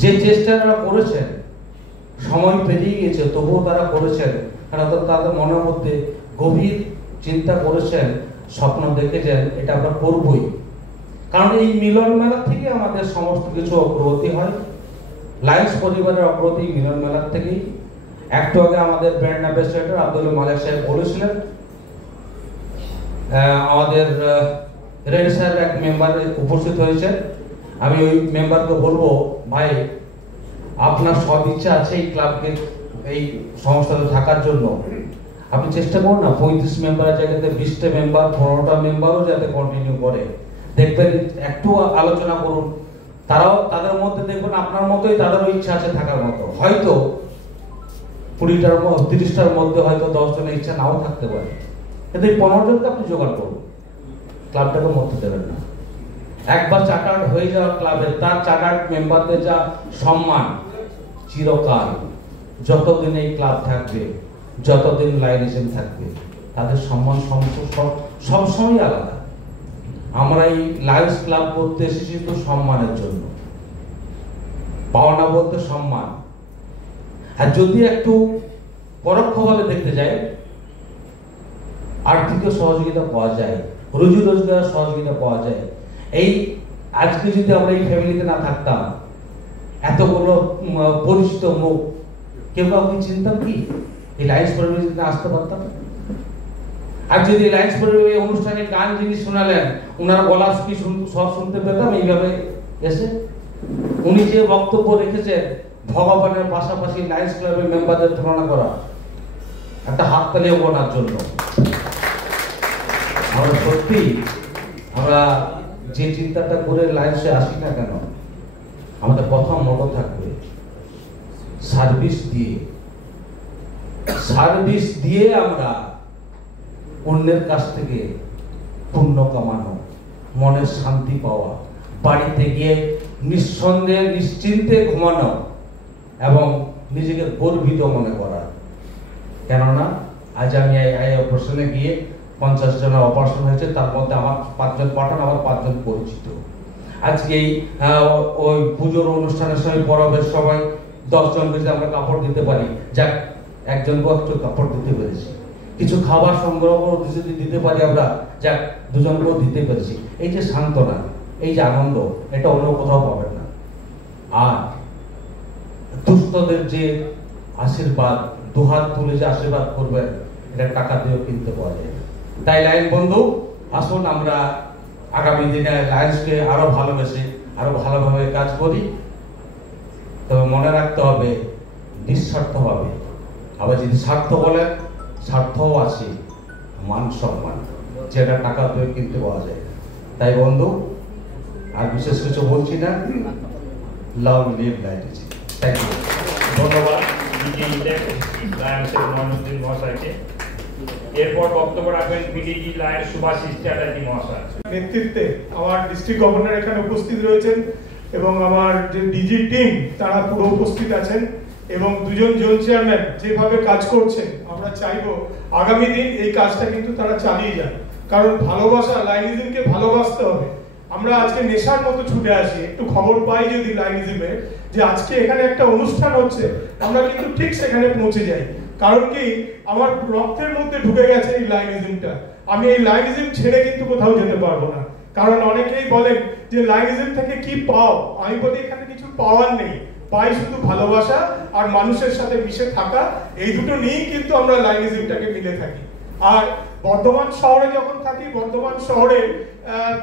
যে চেষ্টাটা করেছেন, সময় পেরিয়ে গেছে তবুও তারা করেছেন, কারণ তাদের মনের মধ্যে গভীর চিন্তা করেছেন, স্বপ্ন দেখেছেন এটা আমরা করবই। কারণ এই মিলন মেলা থেকে আমাদের সমস্ত কিছু অগ্রগতি হয়। লায়ন্স পরিবারের অগ্রগতি মিলন মেলার থেকেই। একটু আগে আমাদের ব্র্যান্ড অ্যাম্বাসেডর আব্দুল মালিক সাহেব বলেছিলেন, আমাদের রেড স্যার এক মেম্বার উপস্থিত হয়েছেন। আমি ওই মেম্বারকে বলবো, ভাই আপনার সব ইচ্ছা আছে এই ক্লাবকে, এই সংস্থাতে থাকার জন্য, আপনি চেষ্টা করুন না 35 মেম্বারের জায়গাতে 20টা মেম্বার, 15টা মেম্বারও যাতে কন্টিনিউ করে। দেখবেন একটু আলোচনা করুন, তারাও তাদের মধ্যে দেখবেন আপনার মতোই তাদেরও ইচ্ছা আছে থাকার মতো। হয়তো 20টার 30টার মধ্যে হয়তো 10 জনের ইচ্ছা নাও থাকতে পারে, কিন্তু এই 15 জনকে আপনি জোগাড় করুন, ক্লাবটাকে মরতে দেবেন না। একবার চার্টার্ড হয়ে যাওয়া ক্লাবের তার চার্টার্ড মেম্বারদের যা সম্মান চিরকাল, যতদিন এই ক্লাব থাকবে, যতদিন লাইনিজম থাকবে, তাদের সম্মান সবসময় আলাদা। আমরা এই লায়ন্স ক্লাব করতে এসেছি তো সম্মানের জন্য, পাওনা বলতে সম্মান। আর যদি একটু পরোক্ষভাবে দেখতে যাই, আর্থিক সহযোগিতা পাওয়া যায়, রুজি রোজগারের সহযোগিতা পাওয়া যায়। এই আজকে যদি আমরা এই ফ্যামিলিতে না থাকতাম, এতগুলো পরিচিত মুখ, কেউ কাউকে চিনতাম কি এই লায়ন্স পরিবারে যদি আসতে পারতাম? আর যদি লায়ন্স পরিবারে এই অনুষ্ঠানে গান যিনি শোনালেন, ওনার গলা কি সব শুনতে পেতাম এইভাবে এসে? উনি যে বক্তব্য রেখেছেন, ভগবানের পাশাপাশি লায়ন্স ক্লাবের মেম্বারদের তুলনা করা, একটা হাততালি ওনার জন্য। আমরা সত্যি আমরা যে চিন্তাটা করে লায়ন্সে আসি না কেন, আমাদের প্রথম মোটো থাকবে সার্ভিস দিয়ে আমরা অন্যের কাছ থেকে পুণ্য কামানো, মনের শান্তি পাওয়া, বাড়িতে গিয়ে নিঃসন্দেহে নিশ্চিন্তে ঘুমানো এবং নিজেকে গর্বিত মনে করা। কেননা আজ আমি এই অপারেশনে গিয়ে 50 জনের অপারেশন হয়েছে, তার মধ্যে আমার 5 জন পাঠান, আমার 5 জন পরিচিত। আজকে এই ওই পুজোর অনুষ্ঠানের সময়, পরবের সময় 10 জনকে যদি আমরা কাপড় দিতে পারি, যাক একজনকে একটু কাপড় দিতে পেরেছি। কিছু খাবার সংগ্রহ করে যদি দিতে পারি আমরা, যাক 2 জনকেও দিতে পেরেছি। এই যে সান্ত্বনা, এই যে আনন্দ, এটা অন্য কোথাও পাবেন না। আর দুস্থদের যে আশীর্বাদ, দুহাত তুলে যে আশীর্বাদ করবেন, এটা টাকা দিয়েও কিনতে পাওয়া যায়। তাই লায়ন বন্ধু, আসুন আমরা আগামী দিনে লায়ন্সকে আরো ভালোবেসে আরো ভালোভাবে কাজ করি। তবে মনে রাখতে হবে নিঃস্বার্থভাবে। আবার যদি স্বার্থ বলেন, স্বার্থও আছে, মান সম্মান, যেটা টাকা দিয়ে কিনতে পাওয়া যায়। তাই বন্ধু, আর বিশেষ কিছু বলছি না। লাভ লিভ লাইটেছি। Thank you. ধন্যবাদ লায়ন্সের ময়নুদ্দিন মহাশয়কে। এরপর বক্তব্য রাখবেন বিডিজি লায়ন্স সুভাষিস চ্যাটার্জি মহাশয়। নেতৃত্বে আমার ডিস্ট্রিক্ট গভর্নর এখানে উপস্থিত রয়েছেন এবং আমার যে ডিজি টিম তারা পুরো উপস্থিত আছেন, এবং 2 জন জোন চেয়ারম্যান যেভাবে কাজ করছেন, আমরা চাইবো আগামী দিন এই কাজটা কিন্তু তারা চালিয়ে যান। কারণ ভালোবাসা, লাইনিজমকে ভালোবাসতে হবে। আমরা আজকে নেশার মতো ছুটে আসি, একটু খবর পাই যদি লাইনিজমে যে আজকে এখানে একটা অনুষ্ঠান হচ্ছে, আমরা কিন্তু ঠিক সেখানে পৌঁছে যাই। কারণ কি, আমার রক্তের মধ্যে ঢুকে গেছে এই লাইনিজমটা। আমি এই লাইনিজম ছেড়ে কিন্তু কোথাও যেতে পারবো না। কারণ অনেকেই বলেন যে লাইনিজম থেকে কি পাও, আমি বলি এখানে কিছু পাওয়ার নেই, পাই শুধু ভালোবাসা আর মানুষের সাথে মিশে থাকা। এই দুটো নিয়েই কিন্তু আমরা লাইনিজমটাকে মিলে থাকি। আর বর্ধমান শহরে যখন থাকি, বর্ধমান শহরে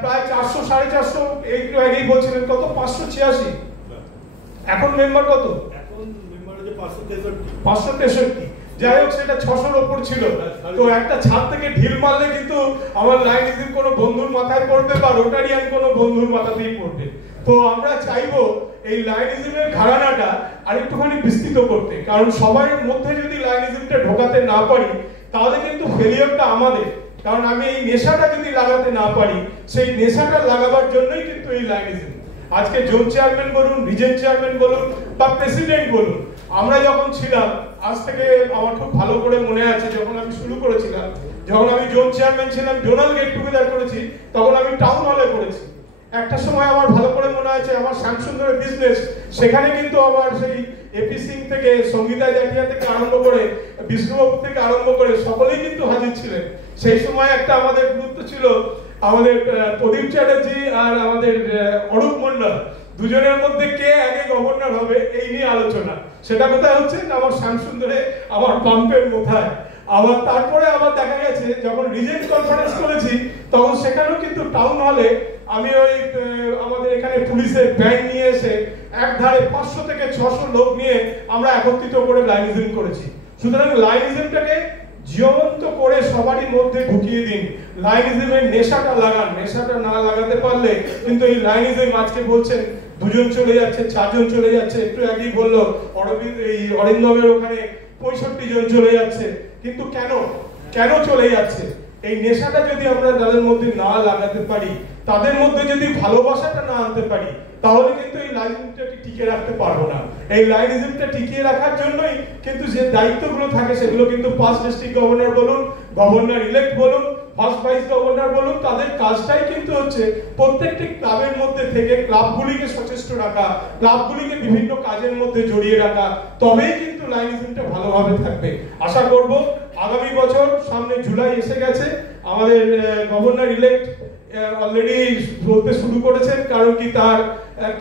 প্রায় 400-450, একটু আগেই বলছিলেন কত, 586। এখন মেম্বার কত? এখন মেম্বার হচ্ছে 563। যাই হোক, সেটা 600-র উপর ছিল। তো একটা ছাদ থেকে ঢিল মারলে কিন্তু আমার লাইনিজম কোনো বন্ধুর মাথায় পড়বে বা রোটারিয়ান কোনো বন্ধুর মাথাতেই পড়বে। তো আমরা চাইবো এই লাইনিজমের ঘরানাটা আরেকটুখানি বিস্তৃত করতে। কারণ সবার মধ্যে যদি লাইনিজমটা ঢোকাতে না পারি, তাহলে কিন্তু ফেলিয়ারটা আমাদের। কারণ আমি এই নেশাটা যদি লাগাতে না পারি, সেই নেশাটা লাগাবার জন্যই কিন্তু এই লাইনিজম। আজকে জোন চেয়ারম্যান বলুন, রিজন চেয়ারম্যান বলুন বা প্রেসিডেন্ট বলুন, আমরা যখন ছিলাম, আজ থেকে আমার খুব ভালো করে মনে আছে, যখন আমি শুরু করেছিলাম, যখন আমি জোন চেয়ারম্যান ছিলাম, জোনাল গেট টুগেদার করেছি, তখন আমি টাউন হলে করেছি। একটা সময় আমার ভালো করে মনে আছে আমার শ্যামসুন্দরের বিজনেস, সেখানে কিন্তু আমার সেই এপি সিং থেকে সঙ্গীতা জাটিয়া থেকে আরম্ভ করে বিষ্ণুবাবু থেকে আরম্ভ করে সকলেই কিন্তু হাজির ছিলেন। সেই সময় একটা আমাদের গুরুত্ব ছিল আমাদের প্রদীপ চ্যাটার্জি আর আমাদের অরূপ মন্ডল, দুজনের মধ্যে কে আগে গভর্নর হবে এই নিয়ে আলোচনা। সেটা কোথায় হচ্ছে না আমার শ্যামসুন্দরে, আমার পাম্পের মাথায়। আবার তারপরে আবার দেখা গেছে যখন রিজেন্ট কনফারেন্স করেছি তখন সেখানেও কিন্তু টাউন হলে আমি ওই আমাদের এখানে পুলিশের ব্যান্ড নিয়ে এসে এক ধারে 500 থেকে 600 লোক নিয়ে আমরা একত্রিত করে লাইনিজম করেছি। সুতরাং লাইনিজমটাকে জীবন্ত করে সবারই মধ্যে ঢুকিয়ে দিন, লাইনিজমের নেশাটা লাগান। নেশাটা না লাগাতে পারলে কিন্তু এই লাইনিজম আজকে বলছেন 2 জন চলে যাচ্ছে, 4 জন চলে যাচ্ছে, একটু আগেই বললো অরিন্দমের ওখানে 65 জন চলে যাচ্ছে। কিন্তু কেন চলে যাচ্ছে? এই নেশাটা যদি আমরা তাদের মধ্যে না লাগাতে পারি, তাদের মধ্যে যদি ভালোবাসাটা না আনতে পারি, তাহলে কিন্তু এই লাইনিজমটাকে টিকিয়ে রাখতে পারবো না। এই লাইনিজমটা টিকিয়ে রাখার জন্যই কিন্তু যে দায়িত্বগুলো থাকে সেগুলো কিন্তু ফার্স্ট ডিস্ট্রিক্ট গভর্নর বলুন, গভর্নর ইলেক্ট বলুন, ফার্স্ট ভাইস গভর্নর বলুন, তাদের কাজটাই কিন্তু হচ্ছে প্রত্যেকটি ক্লাবের মধ্যে থেকে ক্লাবগুলিকে সচেষ্ট রাখা, ক্লাবগুলিকে বিভিন্ন কাজের মধ্যে জড়িয়ে রাখা, তবেই কিন্তু লাইনিজমটা ভালোভাবে থাকবে। আশা করব আগামী বছর, সামনে জুলাই এসে গেছে, আমাদের গভর্নর ইলেক্ট অলরেডি বলতে শুরু করেছেন, কারণ কি তার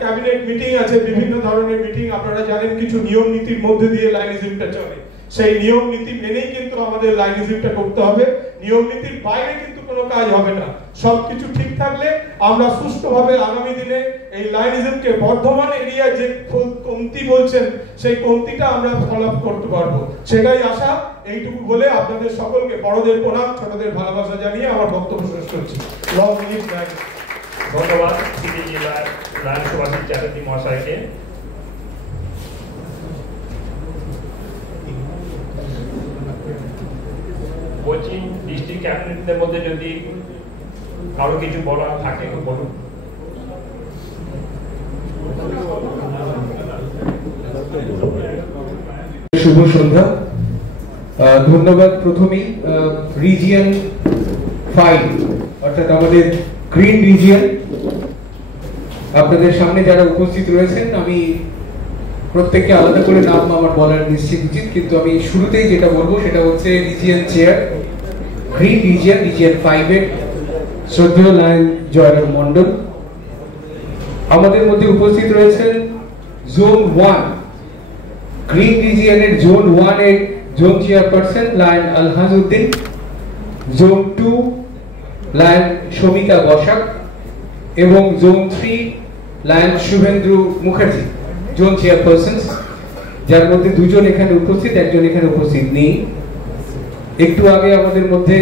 ক্যাবিনেট মিটিং আছে, বিভিন্ন ধরনের মিটিং, আপনারা জানেন কিছু নিয়ম নীতির মধ্যে দিয়ে লাইনিজমটা চলে। সেই নিয়ম নীতি মেনেই কিন্তু আমাদের লাইনিজমটা করতে হবে, নিয়ম নীতির বাইরে কিন্তু কোনো কাজ হবে না। সবকিছু ঠিক থাকলে আমরা সুষ্ঠুভাবে আগামী দিনে এই লাইনিজমকে বর্ধমান এরিয়া যে কমতি বলছেন সেই কমতিটা আমরা ফলো আপ করতে পারবো, সেটাই আশা। এইটুকু বলে আপনাদের সকলকে বড়দের প্রণাম, ছোটদের ভালোবাসা জানিয়ে আমার বক্তব্য শেষ করছি। ধন্যবাদ সিটি জেলার লায়ন সুভাষিস চ্যাটার্জি মহাশয়কে। বলছি ডিস্ট্রিক্ট ক্যাবিনেটদের মধ্যে যদি কারো কিছু বলার থাকে বলুন। শুভ সন্ধ্যা। ধন্যবাদ প্রথমেই রিজিয়ন 5 অর্থাৎ আমাদের গ্রিন রিজিয়ন, আপনাদের সামনে যারা উপস্থিত রয়েছেন, আমি প্রত্যেককে আলাদা করে নাম আমার বলার নিশ্চিত উচিত, কিন্তু আমি শুরুতেই যেটা বলবো সেটা হচ্ছে রিজিয়ন চেয়ার গ্রিন রিজিয়ন 5 এর শ্রদ্ধেয় লায়ন জয়রাম মন্ডল। আমাদের মধ্যে উপস্থিত রয়েছেন জোন 1 গ্রিন রিজিয়নের জোন 1 এর zone chairperson lion Alhajuddin, zone 2 lion Samita Basak এবং zone 3 lion Shubhendu Mukherjee zone chairperson, যার মধ্যে 2 জন এখানে উপস্থিত, 1 জন এখানে উপস্থিত নেই। একটু আগে আমাদের মধ্যে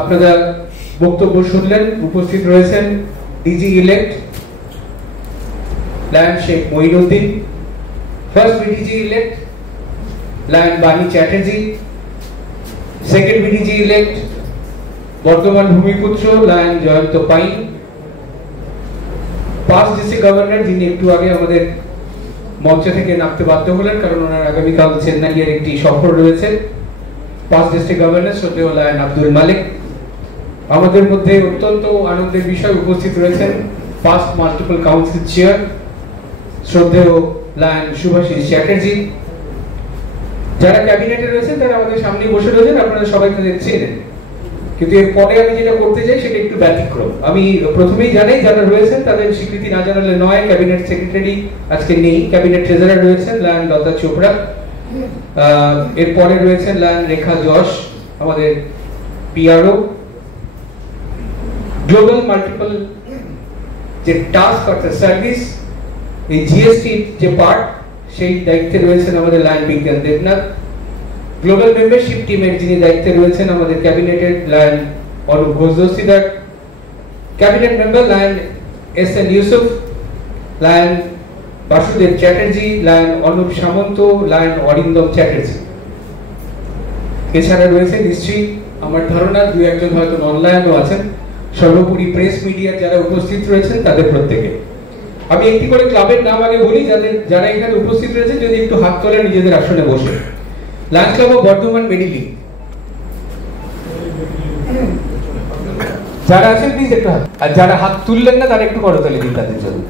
আপনারা বক্তব্য শুনলেন, উপস্থিত রয়েছেন DG elect lion Sheikh Moinuddin, first PDG elect lion Bani Chatterjee, second PDG elect বর্তমান ভূমিপুত্র লায়ন জয়ন্ত পাইন, পাঁচ ডিস্ট্রিক্ট গভর্নর যিনি একটু আগে আমাদের মঞ্চ থেকে নামতে বাধ্য হলেন কারণ ওনার আগামীকাল চেন্নাইয়ের একটি সফর রয়েছে, পাঁচ ডিস্ট্রিক্ট গভর্নর শ্রদ্ধেয় লায়ন আব্দুল মালিক। আমাদের মধ্যে অত্যন্ত আনন্দের বিষয় উপস্থিত রয়েছেন পাস্ট মাল্টিপল কাউন্সিল চেয়ার শ্রদ্ধেয় লায়ন সুভাষিস চ্যাটার্জি। যারা ক্যাবিনেটে রয়েছেন তারা আমাদের সামনে বসে রয়েছেন, আপনারা সবাই তাদের চেনেন, কিন্তু এরপরে আমি যেটা করতে চাই সেটা একটু ব্যতিক্রম। আমি প্রথমেই জানাই যারা রয়েছেন তাদের স্বীকৃতি না জানালে নয়। ক্যাবিনেট সেক্রেটারি আজকে নেই, ক্যাবিনেট ট্রেজারার রয়েছেন লায়ন লতা চোপড়া, এরপরে রয়েছেন লায়ন রেখা যশ আমাদের পিআরও। গ্লোবাল মাল্টিপল যে টাস্ক অর্থাৎ সার্ভিস, এই জিএসটি যে পার্ট সেই দায়িত্বে রয়েছেন আমাদের লায়ন বিজ্ঞান দেবনাথ। গ্লোবাল মেম্বারশিপ টিমের যিনি দায়িত্বে রয়েছেন আমাদের ক্যাবিনেটের lion Anup Ghosh Dastidar, cabinet member lion S N Yusuf, lion Basudeb Chatterjee, lion Anup Samanta, lion Arindam Chatterjee. এছাড়া রয়েছে নিশ্চয়ই আমার ধারণা 2-1 জন হয়তো নন লায়নও আছেন। সর্বোপরি প্রেস মিডিয়ার যারা উপস্থিত রয়েছেন তাদের প্রত্যেকে। আমি একটি করে ক্লাবের নাম আগে বলি, যারা এখানে উপস্থিত রয়েছেন যদি একটু হাত তোলেন নিজেদের আসনে বসে। লায়ন্স ক্লাব অফ বর্ধমান মেডিলি, যারা আছেন প্লিজ একটু হাত, আর যারা হাত তুললেন না তারা একটু করতালি দিন তাদের জন্য।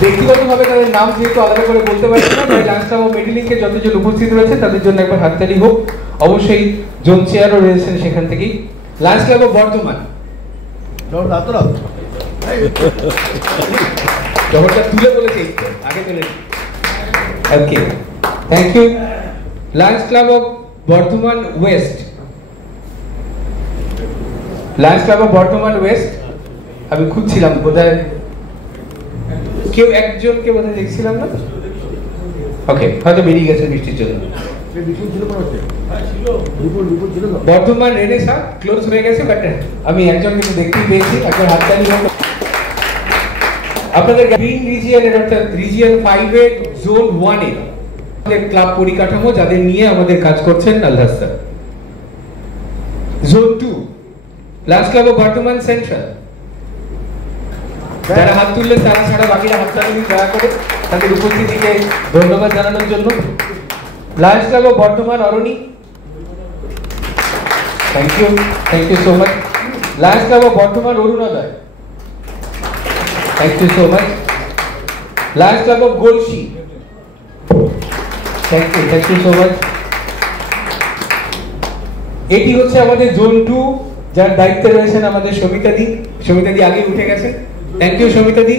ব্যক্তিগতভাবে তাদের নাম যেহেতু আলাদা করে বলতে পারছি না, তাই লাঞ্চ ক্লাব অফ মেডিলিংকে যতজন উপস্থিত রয়েছে তাদের জন্য একবার হাততালি হোক। অবশ্যই জোন চেয়ারও রয়েছেন সেখান থেকেই। লাঞ্চ ক্লাব অফ বর্ধমান জগৎটা তুলে বলেছে আগে তুলে। Okay, thank you. Lions club of Bardhaman west, lions club of Bardhaman west আমি খুঁজছিলাম, বোধহয় কেউ একজনকে বোধহয় দেখছিলাম না। ওকে, হয়তো বেরিয়ে গেছে বৃষ্টির জন্য। বর্ধমান রেনেসা ক্লোজ হয়ে গেছে, বাট আমি একজন কিন্তু দেখতেই পেয়েছি, একজন হাততালি হোক। আপনাদের গ্রিন রিজিয়নের অর্থাৎ রিজিয়ন 5 এর জোন 1 এ আমাদের ক্লাব পরিকাঠামো যাদের নিয়ে আমাদের কাজ করছেন আল্লাহ sir. Zone 2 lions club of Bardhaman central, যারা হাত তুললেন তারা ছাড়া বাকিরা হাততালি দয়া করে তাদের উপস্থিতিকে ধন্যবাদ জানানোর জন্য। Lions club of Bardhaman Arani, thank you so much. Lions club of Bardhaman Arunoday, thank you so much. Lions club of Galsi, thank you so much. এটি হচ্ছে আমাদের জোন 2, যার দায়িত্বে রয়েছেন আমাদের সমিতা দি আগে উঠে গেছেন। থ্যাংক ইউ সমিতা দি।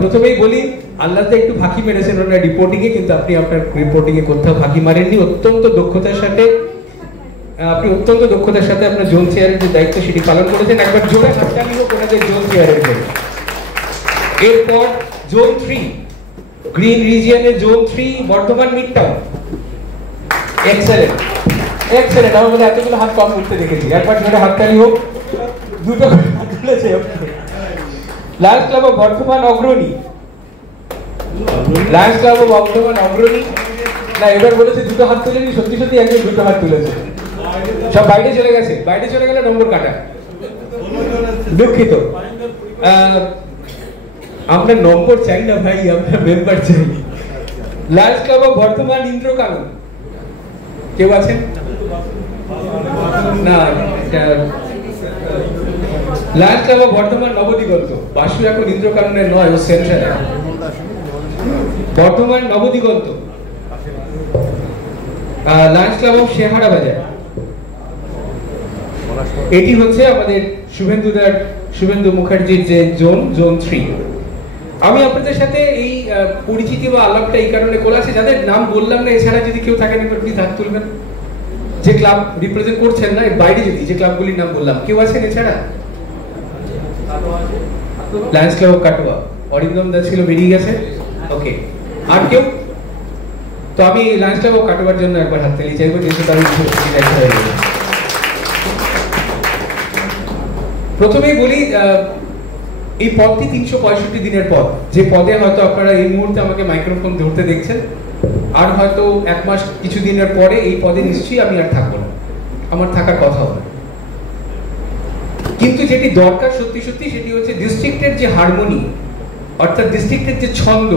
প্রথমেই বলি আল্লাহতে একটু ফাঁকি মেরেছেন ওনার রিপোর্টিং এ, কিন্তু আপনি আপনার রিপোর্টিং এ কোথাও ফাঁকি মারেননি। অত্যন্ত দক্ষতার সাথে আপনার জোন চেয়ারের যে দায়িত্ব সেটি পালন করেছেন। একবার জোরে হাততালি হোক ওনাদের জোন চেয়ারের জন্য। এরপর জোন 3 গ্রিন রিজিয়নের zone 3 Bardhaman mid town, excellent. আমার মনে এতগুলো হাত কম উঠতে দেখেছি, একবার জোরে হাততালি হোক। দুটো হাত তুলেছে। লাঞ্চ ক্লাব অফ বর্ধমান অগ্রণী, লাঞ্চ ক্লাব অফ বর্ধমান অগ্রণী না, এবার বলেছে দুটো হাত তুলেনি, সত্যি একজন দুটো হাত তুলেছে। সব বাইরে চলে গেলে নম্বর কাটা, দুঃখিত। আমরা নম্বর চাই না ভাই, আমরা মেম্বার চাই। Lions club of Bardhaman Indrakanan, কেউ আছেন না? Lions club of Bardhaman Nabadiganta, Basu এখন ইন্দ্রকাননের নয়, ও central. Bardhaman Nabadiganta. Lions club of Sehara Bazar, এটি হচ্ছে আমাদের শুভেন্দু মুখার্জির যে জোন 3। আমি আপনাদের সাথে এই পরিচিতি বা আলাপটা এই কারণে করেছি, যাদের নাম বললাম না এছাড়া যদি কেউ থাকেন একবার প্লিজ হাত তুলবেন। যে ক্লাব রিপ্রেজেন্ট করছেন না, এর বাইরে যদি যে ক্লাবগুলির নাম বললাম কেউ আছেন এছাড়া? Lions club of Katwa, Arindam দা ছিল, বেরিয়ে গেছে। ওকে, আর কেউ? তো আমি লায়ন্স ক্লাব অফ কাটোয়ার জন্য একবার হাততালি চাইবো, যেহেতু তার হয়ে গেছে। প্রথমেই বলি, এই পদটি 365 দিনের পদ, যে পদে হয়তো আপনারা এই মুহূর্তে আমাকে মাইক্রোফোন ধরতে দেখছেন, আর হয়তো 1 মাস কিছু দিনের পরে এই পদে নিশ্চয়ই আমি আর থাকবো না, আমার থাকার কথা হবে। কিন্তু যেটি দরকার সত্যি সেটি হচ্ছে ডিস্ট্রিক্টের যে হারমোনি, অর্থাৎ ডিস্ট্রিক্টের যে ছন্দ,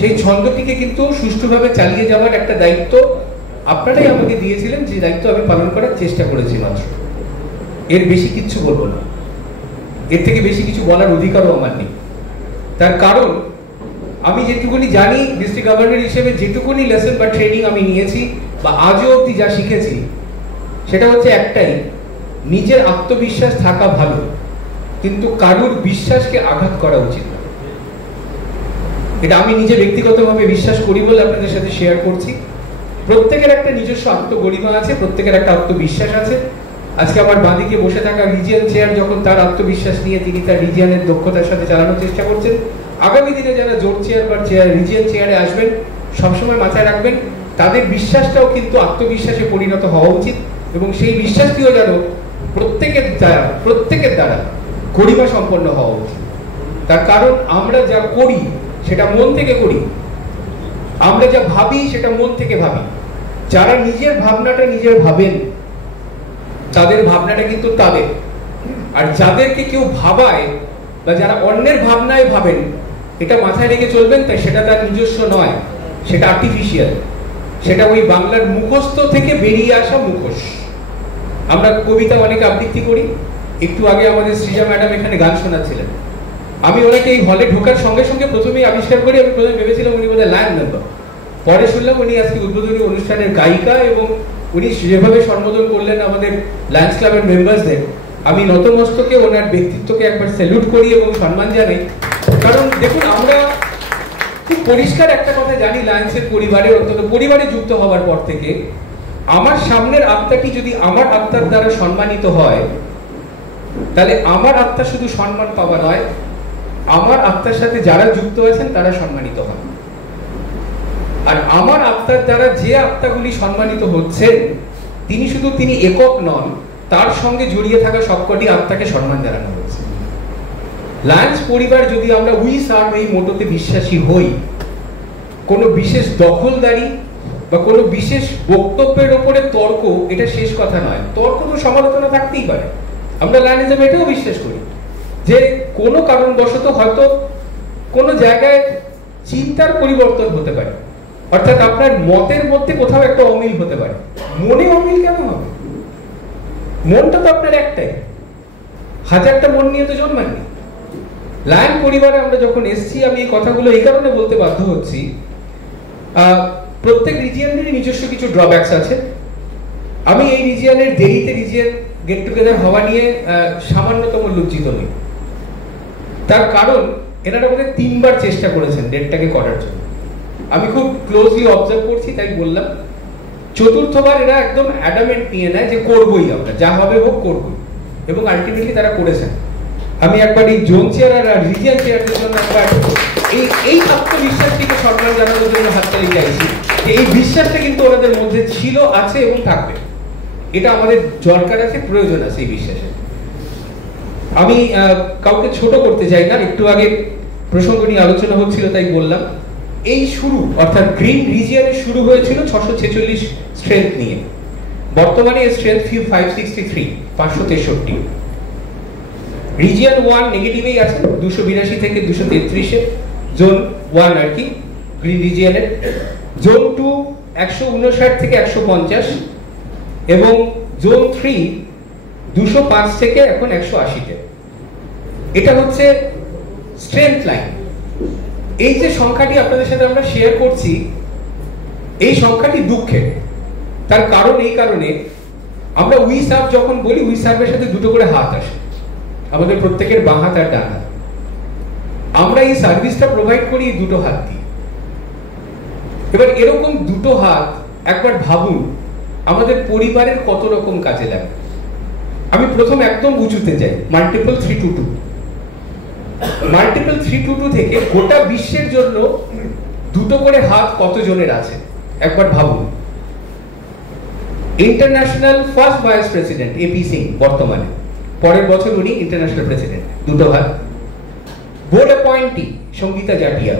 সেই ছন্দটিকে কিন্তু সুষ্ঠুভাবে চালিয়ে যাওয়ার একটা দায়িত্ব আপনারাই আমাকে দিয়েছিলেন, যে দায়িত্ব আমি পালন করার চেষ্টা করেছি মাত্র। এর বেশি কিছু বলবো না, এর থেকে বেশি কিছু বলার অধিকারও আমার নেই। তার কারণ আমি যেটুকুনি জানি, ডিস্ট্রিক্ট গভর্নর হিসেবে যেটুকুনি লেসন বা ট্রেনিং আমি নিয়েছি বা আজও অবধি যা শিখেছি, সেটা হচ্ছে একটাই, নিজের আত্মবিশ্বাস থাকা ভালো, কিন্তু কারুর বিশ্বাসকে আঘাত করা উচিত না। এটা আমি নিজে ব্যক্তিগতভাবে বিশ্বাস করি বলে আপনাদের সাথে শেয়ার করছি। প্রত্যেকের একটা নিজস্ব আত্মগরিমা আছে, প্রত্যেকের একটা আত্মবিশ্বাস আছে। আজকে আমার বাঁদিকে বসে থাকা রিজিয়ন চেয়ার যখন তার আত্মবিশ্বাস নিয়ে তিনি তার রিজিয়নের দক্ষতার সাথে চালানোর চেষ্টা করছেন, আগামী দিনে যারা জোন চেয়ার বা রিজিয়ন চেয়ারে আসবেন, সবসময় মাথায় রাখবেন তাদের বিশ্বাসটাও কিন্তু আত্মবিশ্বাসে পরিণত হওয়া উচিত, এবং সেই বিশ্বাসটিও যেন প্রত্যেকের দ্বারা গরিমা সম্পন্ন হওয়া উচিত। তার কারণ আমরা যা করি সেটা মন থেকে করি, আমরা যা ভাবি সেটা মন থেকে ভাবি। যারা নিজের ভাবনাটা নিজের ভাবেন, তাদের ভাবনাটা কিন্তু তাদের, আর যাদেরকে কেউ ভাবায় বা যারা অন্যের ভাবনায় ভাবেন, এটা মাথায় রেখে চলবেন। তাই সেটা তার নিজস্ব নয়, সেটা আর্টিফিশিয়াল, সেটা ওই বাংলার মুখস্থ থেকে বেরিয়ে আসা মুখোশ। আমরা কবিতা অনেকে আবৃত্তি করি, একটু আগে আমাদের সৃজা ম্যাডাম এখানে গান শোনাচ্ছিলেন। আমি ওনাকে এই হলে ঢোকার সঙ্গে সঙ্গে প্রথমেই আবিষ্কার করি, আমি প্রথমে ভেবেছিলাম উনি বোধহয় লায়ন মেম্বার। পরে শুনলাম উনি আজকে উদ্বোধনী অনুষ্ঠানের গায়িকা, এবং উনি যেভাবে সম্বোধন করলেন আমাদের লায়ন্স ক্লাবের মেম্বারসদের, আমি নতমস্তকে ওনার ব্যক্তিত্বকে একবার স্যালুট করি এবং সম্মান জানাই। কারণ দেখুন, আমরা খুব পরিষ্কার একটা কথা জানি, লায়ন্সের পরিবারে, অন্তত পরিবারে যুক্ত হওয়ার পর থেকে, আমার সামনের আত্মাটি যদি আমার আত্মার দ্বারা সম্মানিত হয়, তাহলে আমার আত্মা শুধু সম্মান পাওয়া নয়, আমার আত্মার সাথে যারা যুক্ত আছেন তারা সম্মানিত হন। আর আমার আত্মার দ্বারা যে আত্মাগুলি সম্মানিত হচ্ছেন, তিনি একক নন, তার সঙ্গে জড়িয়ে থাকা সবকটি আত্মাকে সম্মান জানানো হচ্ছে। লায়ন্স পরিবার যদি আমরা উই সার্ভ এই মোটোতে বিশ্বাসী হই, কোনো বিশেষ দখলদারি বা কোনো বিশেষ বক্তব্যের উপরে তর্ক, এটা শেষ কথা নয়। তর্ক তো সমালোচনা থাকতেই পারে। আমরা লায়নিজম এটাও বিশ্বাস করি যে কোনো কারণবশত হয়তো কোনো জায়গায় চিন্তার পরিবর্তন হতে পারে, অর্থাৎ আপনার মতের মধ্যে কোথাও একটা অমিল হতে পারে। মনে অমিল কেন হবে? মনটা তো আপনার একটাই, হাজারটা মন নিয়ে তো জন্মাননি। লায়ন পরিবারে আমরা যখন এসেছি, আমি এই কথাগুলো এই কারণে বলতে বাধ্য হচ্ছি, প্রত্যেক রিজিয়নেরই নিজস্ব কিছু ড্রব্যাকস আছে। আমি এই রিজিয়নের দেরিতে রিজিয়ন গেট টুগেদার হওয়া নিয়ে সামান্যতম লজ্জিত নই। তার কারণ এনারা বোধহয় 3 বার চেষ্টা করেছেন ডেটটাকে করার জন্য। আমি খুব ক্লোজলি অবজার্ভ করছি, তাই বললাম। 4র্থবার এরা একদম অ্যাডামেন্ট নিয়ে নেয় যে করবই, আমরা যা হবে হোক করবই, এবং আলটিমেটলি তারা করেছেন। আমি একবার এই জোন চেয়ার আর রিজিয়ন চেয়ারের জন্য একবার এই আত্মবিশ্বাসটিকে সম্মান জানানোর জন্য হাততালি চাইছি, যে এই বিশ্বাসটা কিন্তু ওনাদের মধ্যে ছিল, আছে এবং থাকবে। এটা আমাদের দরকার আছে, প্রয়োজন আছে এই বিশ্বাসের। আমি কাউকে ছোট করতে চাই না, একটু আগে প্রসঙ্গ নিয়ে আলোচনা হচ্ছিল তাই বললাম। এই শুরু, অর্থাৎ গ্রিন রিজিয়নের শুরু হয়েছিল 646 স্ট্রেংথ নিয়ে। বর্তমানে এর স্ট্রেংথ 563। রিজিয়ন 1 নেগেটিভেই আছে, 282 থেকে 233-এ, জোন 1 আর কি গ্রিন রিজিয়নের। জোন 2 159 থেকে 150, এবং জোন 3 205 থেকে এখন 180-তে। এটা হচ্ছে স্ট্রেংথ লাইন। এই যে সংখ্যাটি আপনাদের সাথে আমরা শেয়ার করছি, এই সংখ্যাটি দুঃখের। তার কারণ এই কারণে, আমরা উই সার্ভ যখন বলি, উই সার্ভের সাথে দুটো করে হাত আসে, আমাদের প্রত্যেকের বাঁ হাত আর ডান হাত। আমরা এই সার্ভিসটা প্রোভাইড করি এই দুটো হাত দিয়ে। এবার এরকম দুটো হাত একবার ভাবুন আমাদের পরিবারের কত রকম কাজে লাগে। আমি প্রথম একদম উঁচুতে যাই, মাল্টিপল 322। মাল্টিপল 322 থেকে গোটা বিশ্বের জন্য দুটো করে হাত কতজনের আছে একবার ভাবুন। International first vice president AP Singh, বর্তমানে, পরের বছর উনি ইন্টারন্যাশনাল প্রেসিডেন্ট, দুটো হাত। বোর্ড অ্যাপয়েন্টি সঙ্গীতা জাটিয়া,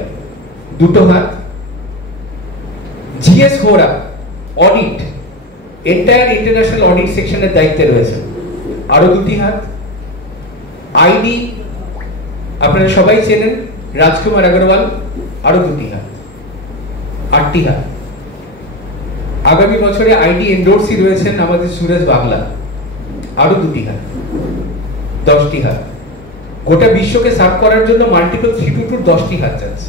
দুটো হাত। G S Hora, audit, entire international audit সেকশনের দায়িত্বে রয়েছে, আরো 2টি হাত। আইডি আপনারা সবাই চেনেন, রাজকুমার আগরওয়াল, আরো 2টি হাত, 8টি হাত। আগামী বছরে আইডি এন্ডোর্সি রয়েছেন আমাদের সুরেশ বাংলা, আরো 2টি হাত, 10টি হাত। গোটা বিশ্বকে সার্ভ করার জন্য মাল্টিপল 322 10টি হাত যাচ্ছে।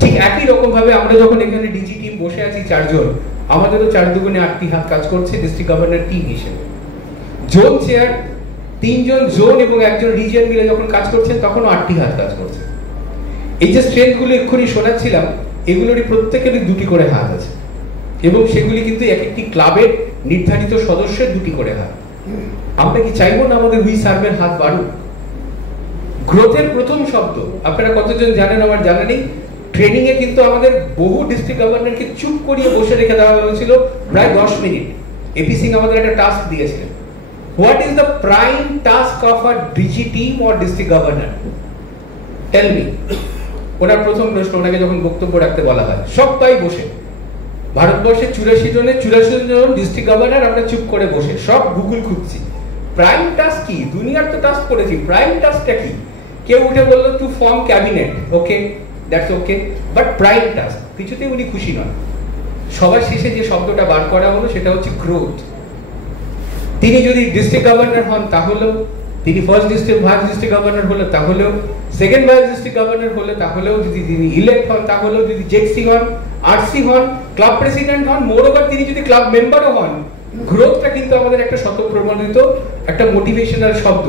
ঠিক একই রকম ভাবে আমরা যখন এখানে ডিজি টিম বসে আছি 4 জন, আমাদেরও 4 দুগুণে 8টি হাত কাজ করছে ডিস্ট্রিক্ট গভর্নর টিম হিসেবে। জোন চেয়ার 3 জন জোন এবং 1 জন রিজিয়ন মিলে যখন কাজ করছেন, তখনও 8টি হাত কাজ করছে। এই যে স্ট্রেংথ গুলো এক্ষুনি শোনাচ্ছিলাম, এগুলোরই প্রত্যেকেরই 2টি করে হাত আছে, এবং সেগুলি কিন্তু এক একটি ক্লাবের নির্ধারিত সদস্যের 2টি করে হাত। আমরা কি চাইবো না আমাদের উই সার্ভের হাত বাড়ুক? গ্রোথের প্রথম শব্দ আপনারা কতজন জানেন আমার জানা নেই। ট্রেনিং এ কিন্তু আমাদের বহু ডিস্ট্রিক্ট গভর্নরকে চুপ করিয়ে বসে রেখে দেওয়া হয়েছিল প্রায় 10 মিনিট। এপি সিং আমাদের একটা টাস্ক দিয়েছিলেন, what is the prime task of a DG team or district governor, tell me. ওনার প্রথম প্রশ্ন, ওনাকে যখন বক্তব্য রাখতে বলা হয়, সবাই বসে, ভারতবর্ষের 84 জনের 84 জন ডিস্ট্রিক্ট গভর্নর, আমরা চুপ করে বসে সব গুগল খুঁজছি, প্রাইম টাস্ক কি? দুনিয়ার তো টাস্ক করেছি, প্রাইম টাস্কটা কি? কেউ উঠে বললো to form cabinet, okay, that's okay, but prime task কিছুতেই উনি খুশি নন। সবার শেষে যে শব্দটা বার করা হলো সেটা হচ্ছে গ্রোথ। তিনি যদি ডিস্ট্রিক্ট গভর্নর হন তাহলেও, তিনি first district vice district governor হলে তাহলেও, সেকেন্ড ভাইস ডিস্ট্রিক্ট গভর্নর হলে তাহলেও, যদি তিনি ইলেক্ট হন তাহলেও, যদি জেক্সি হন, আরসি হন, ক্লাব প্রেসিডেন্ট হন, মোরওভার তিনি যদি ক্লাব মেম্বারও হন, গ্রোথটা কিন্তু আমাদের একটা স্বতঃপ্রমাণিত একটা মোটিভেশনাল শব্দ।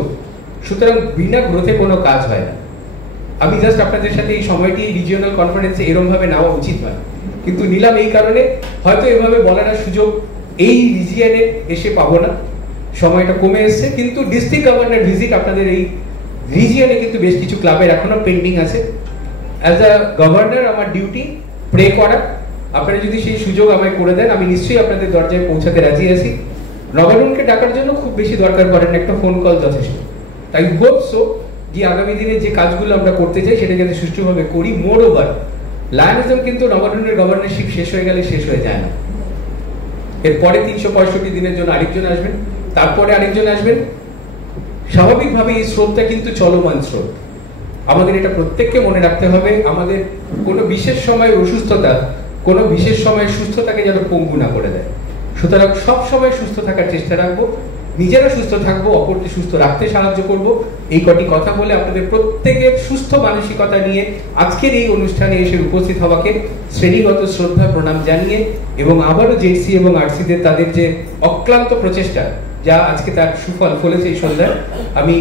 সুতরাং বিনা গ্রোথে কোনো কাজ হয় না। আমি জাস্ট আপনাদের সাথে এই সময়টি রিজিওনাল কনফারেন্সে এরকম ভাবে নেওয়া উচিত নয়, কিন্তু নিলাম এই কারণে হয়তো এভাবে বলার সুযোগ এই রিজিয়নে এসে পাবো না, সময়টা কমে এসছে। কিন্তু ডিস্ট্রিক্ট গভর্নর ভিজিট আপনাদের এই রিজিয়নে কিন্তু বেশ কিছু ক্লাবের এখনো পেন্ডিং আছে। অ্যাজ আ গভর্নর আমার ডিউটি প্রে করা, আপনারা যদি সেই সুযোগ আমায় করে দেন আমি নিশ্চয়ই আপনাদের দরজায় পৌঁছাতে রাজি আছি। নবারুণকে ডাকার জন্য খুব বেশি দরকার পড়েন, একটা ফোন কল যথেষ্ট। তাই হোপ সো যে আগামী দিনে যে কাজগুলো আমরা করতে চাই সেটা যাতে সুষ্ঠুভাবে করি। মোর ওভার লায়নিজম কিন্তু নবারুণের গভর্নরশিপ শেষ হয়ে গেলে শেষ হয়ে যায় না। এরপরে 365 দিনের জন্য আরেকজন আসবেন, তারপরে আরেকজন আসবেন। স্বাভাবিকভাবে এই স্রোতটা কিন্তু চলমান স্রোত। আমাদের এটা প্রত্যেককে মনে রাখতে হবে, আমাদের কোনো বিশেষ সময় অসুস্থতা কোনো বিশেষ সময় সুস্থতাকে যেন পঙ্গু না করে দেয়। সুতরাং সব সময় সুস্থ থাকার চেষ্টা রাখবো, নিজেরা সুস্থ থাকবো, অপরকে সুস্থ রাখতে সাহায্য করব। এই কটি কথা বলে আপনাদের প্রত্যেকের সুস্থ মানসিকতা নিয়ে আজকের এই অনুষ্ঠানে এসে উপস্থিত হওয়াকে শ্রেণীগত শ্রদ্ধা প্রণাম জানিয়ে এবং আবারও জেডসি এবং আরসিদের তাদের যে অক্লান্ত প্রচেষ্টা যা আজকে তার সুফল ফলেছে এই সন্ধ্যায়, আমি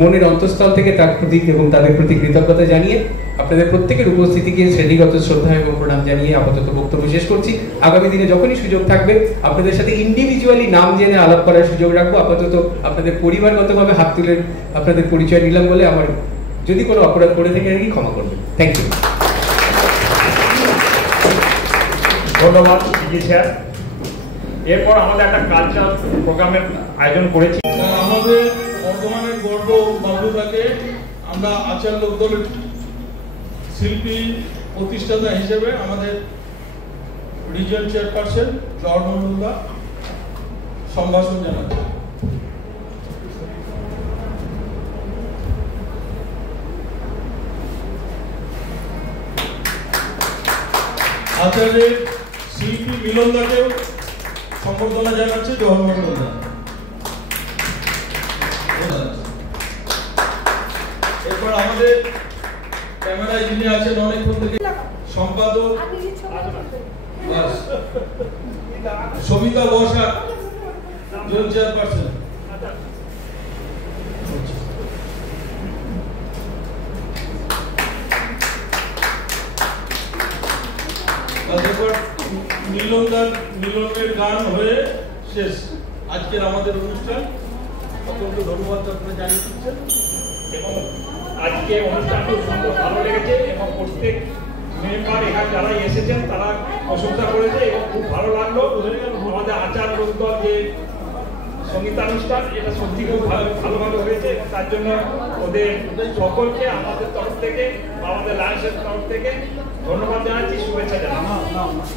মনের অন্তঃস্থল থেকে তার প্রতি এবং তাদের প্রতি কৃতজ্ঞতা জানিয়ে আপনাদের প্রত্যেকের উপস্থিতিকে শ্রেণীগত শ্রদ্ধা এবং প্রণাম জানিয়ে আপাতত বক্তব্য শেষ করছি। আগামী দিনে যখনই সুযোগ থাকবে আপনাদের সাথে ইন্ডিভিজুয়ালি নাম জেনে আলাপ করার সুযোগ রাখবো। আপাতত আপনাদের পরিবারগতভাবে হাত তুলে আপনাদের পরিচয় নিলাম বলে আমার যদি কোনো অপরাধ করে থেকে আর কি ক্ষমা করবেন। Thank you. ধন্যবাদ স্যার। এরপর আমাদের একটা কালচারাল প্রোগ্রামের আয়োজন করেছি। আমাদের বর্ধমানের গর্ব বাবুদাকে আমরা আচার্য দলের শিল্পী প্রতিষ্ঠাতা হিসেবে আমাদের রিজিয়ন চেয়ারপারসন জওহরমন্ডলদা সম্ভাষণ জানাচ্ছি। আচার্যের শিল্পী মিলনদাকেও সম্বর্ধনা জানাচ্ছে জওহরমন্ডলদা। এরপর আমাদের ক্যামেরায় যিনি আছেন অনেকক্ষণ থেকে সম্পাদক সবিতা বসাক জোন চেয়ারপারসন। তারপর মিলনের গান হয়ে শেষ আজকের আমাদের অনুষ্ঠান। অত্যন্ত ধন্যবাদ আপনারা জানিয়ে দিচ্ছেন এবং আজকে অনুষ্ঠানটি সুন্দর ভালো লেগেছে এবং প্রত্যেক মেম্বার এখানে যারা এসেছেন তারা প্রশংসা করেছে এবং খুব ভালো লাগলো। আমাদের আচার লোকদল যে সঙ্গীতানুষ্ঠান এটা সত্যি খুব ভালোভাবে হয়েছে এবং তার জন্য ওদের সকলকে আমাদের তরফ থেকে আমাদের লায়ন্সের তরফ থেকে ধন্যবাদ জানাচ্ছি, শুভেচ্ছা জানাচ্ছি।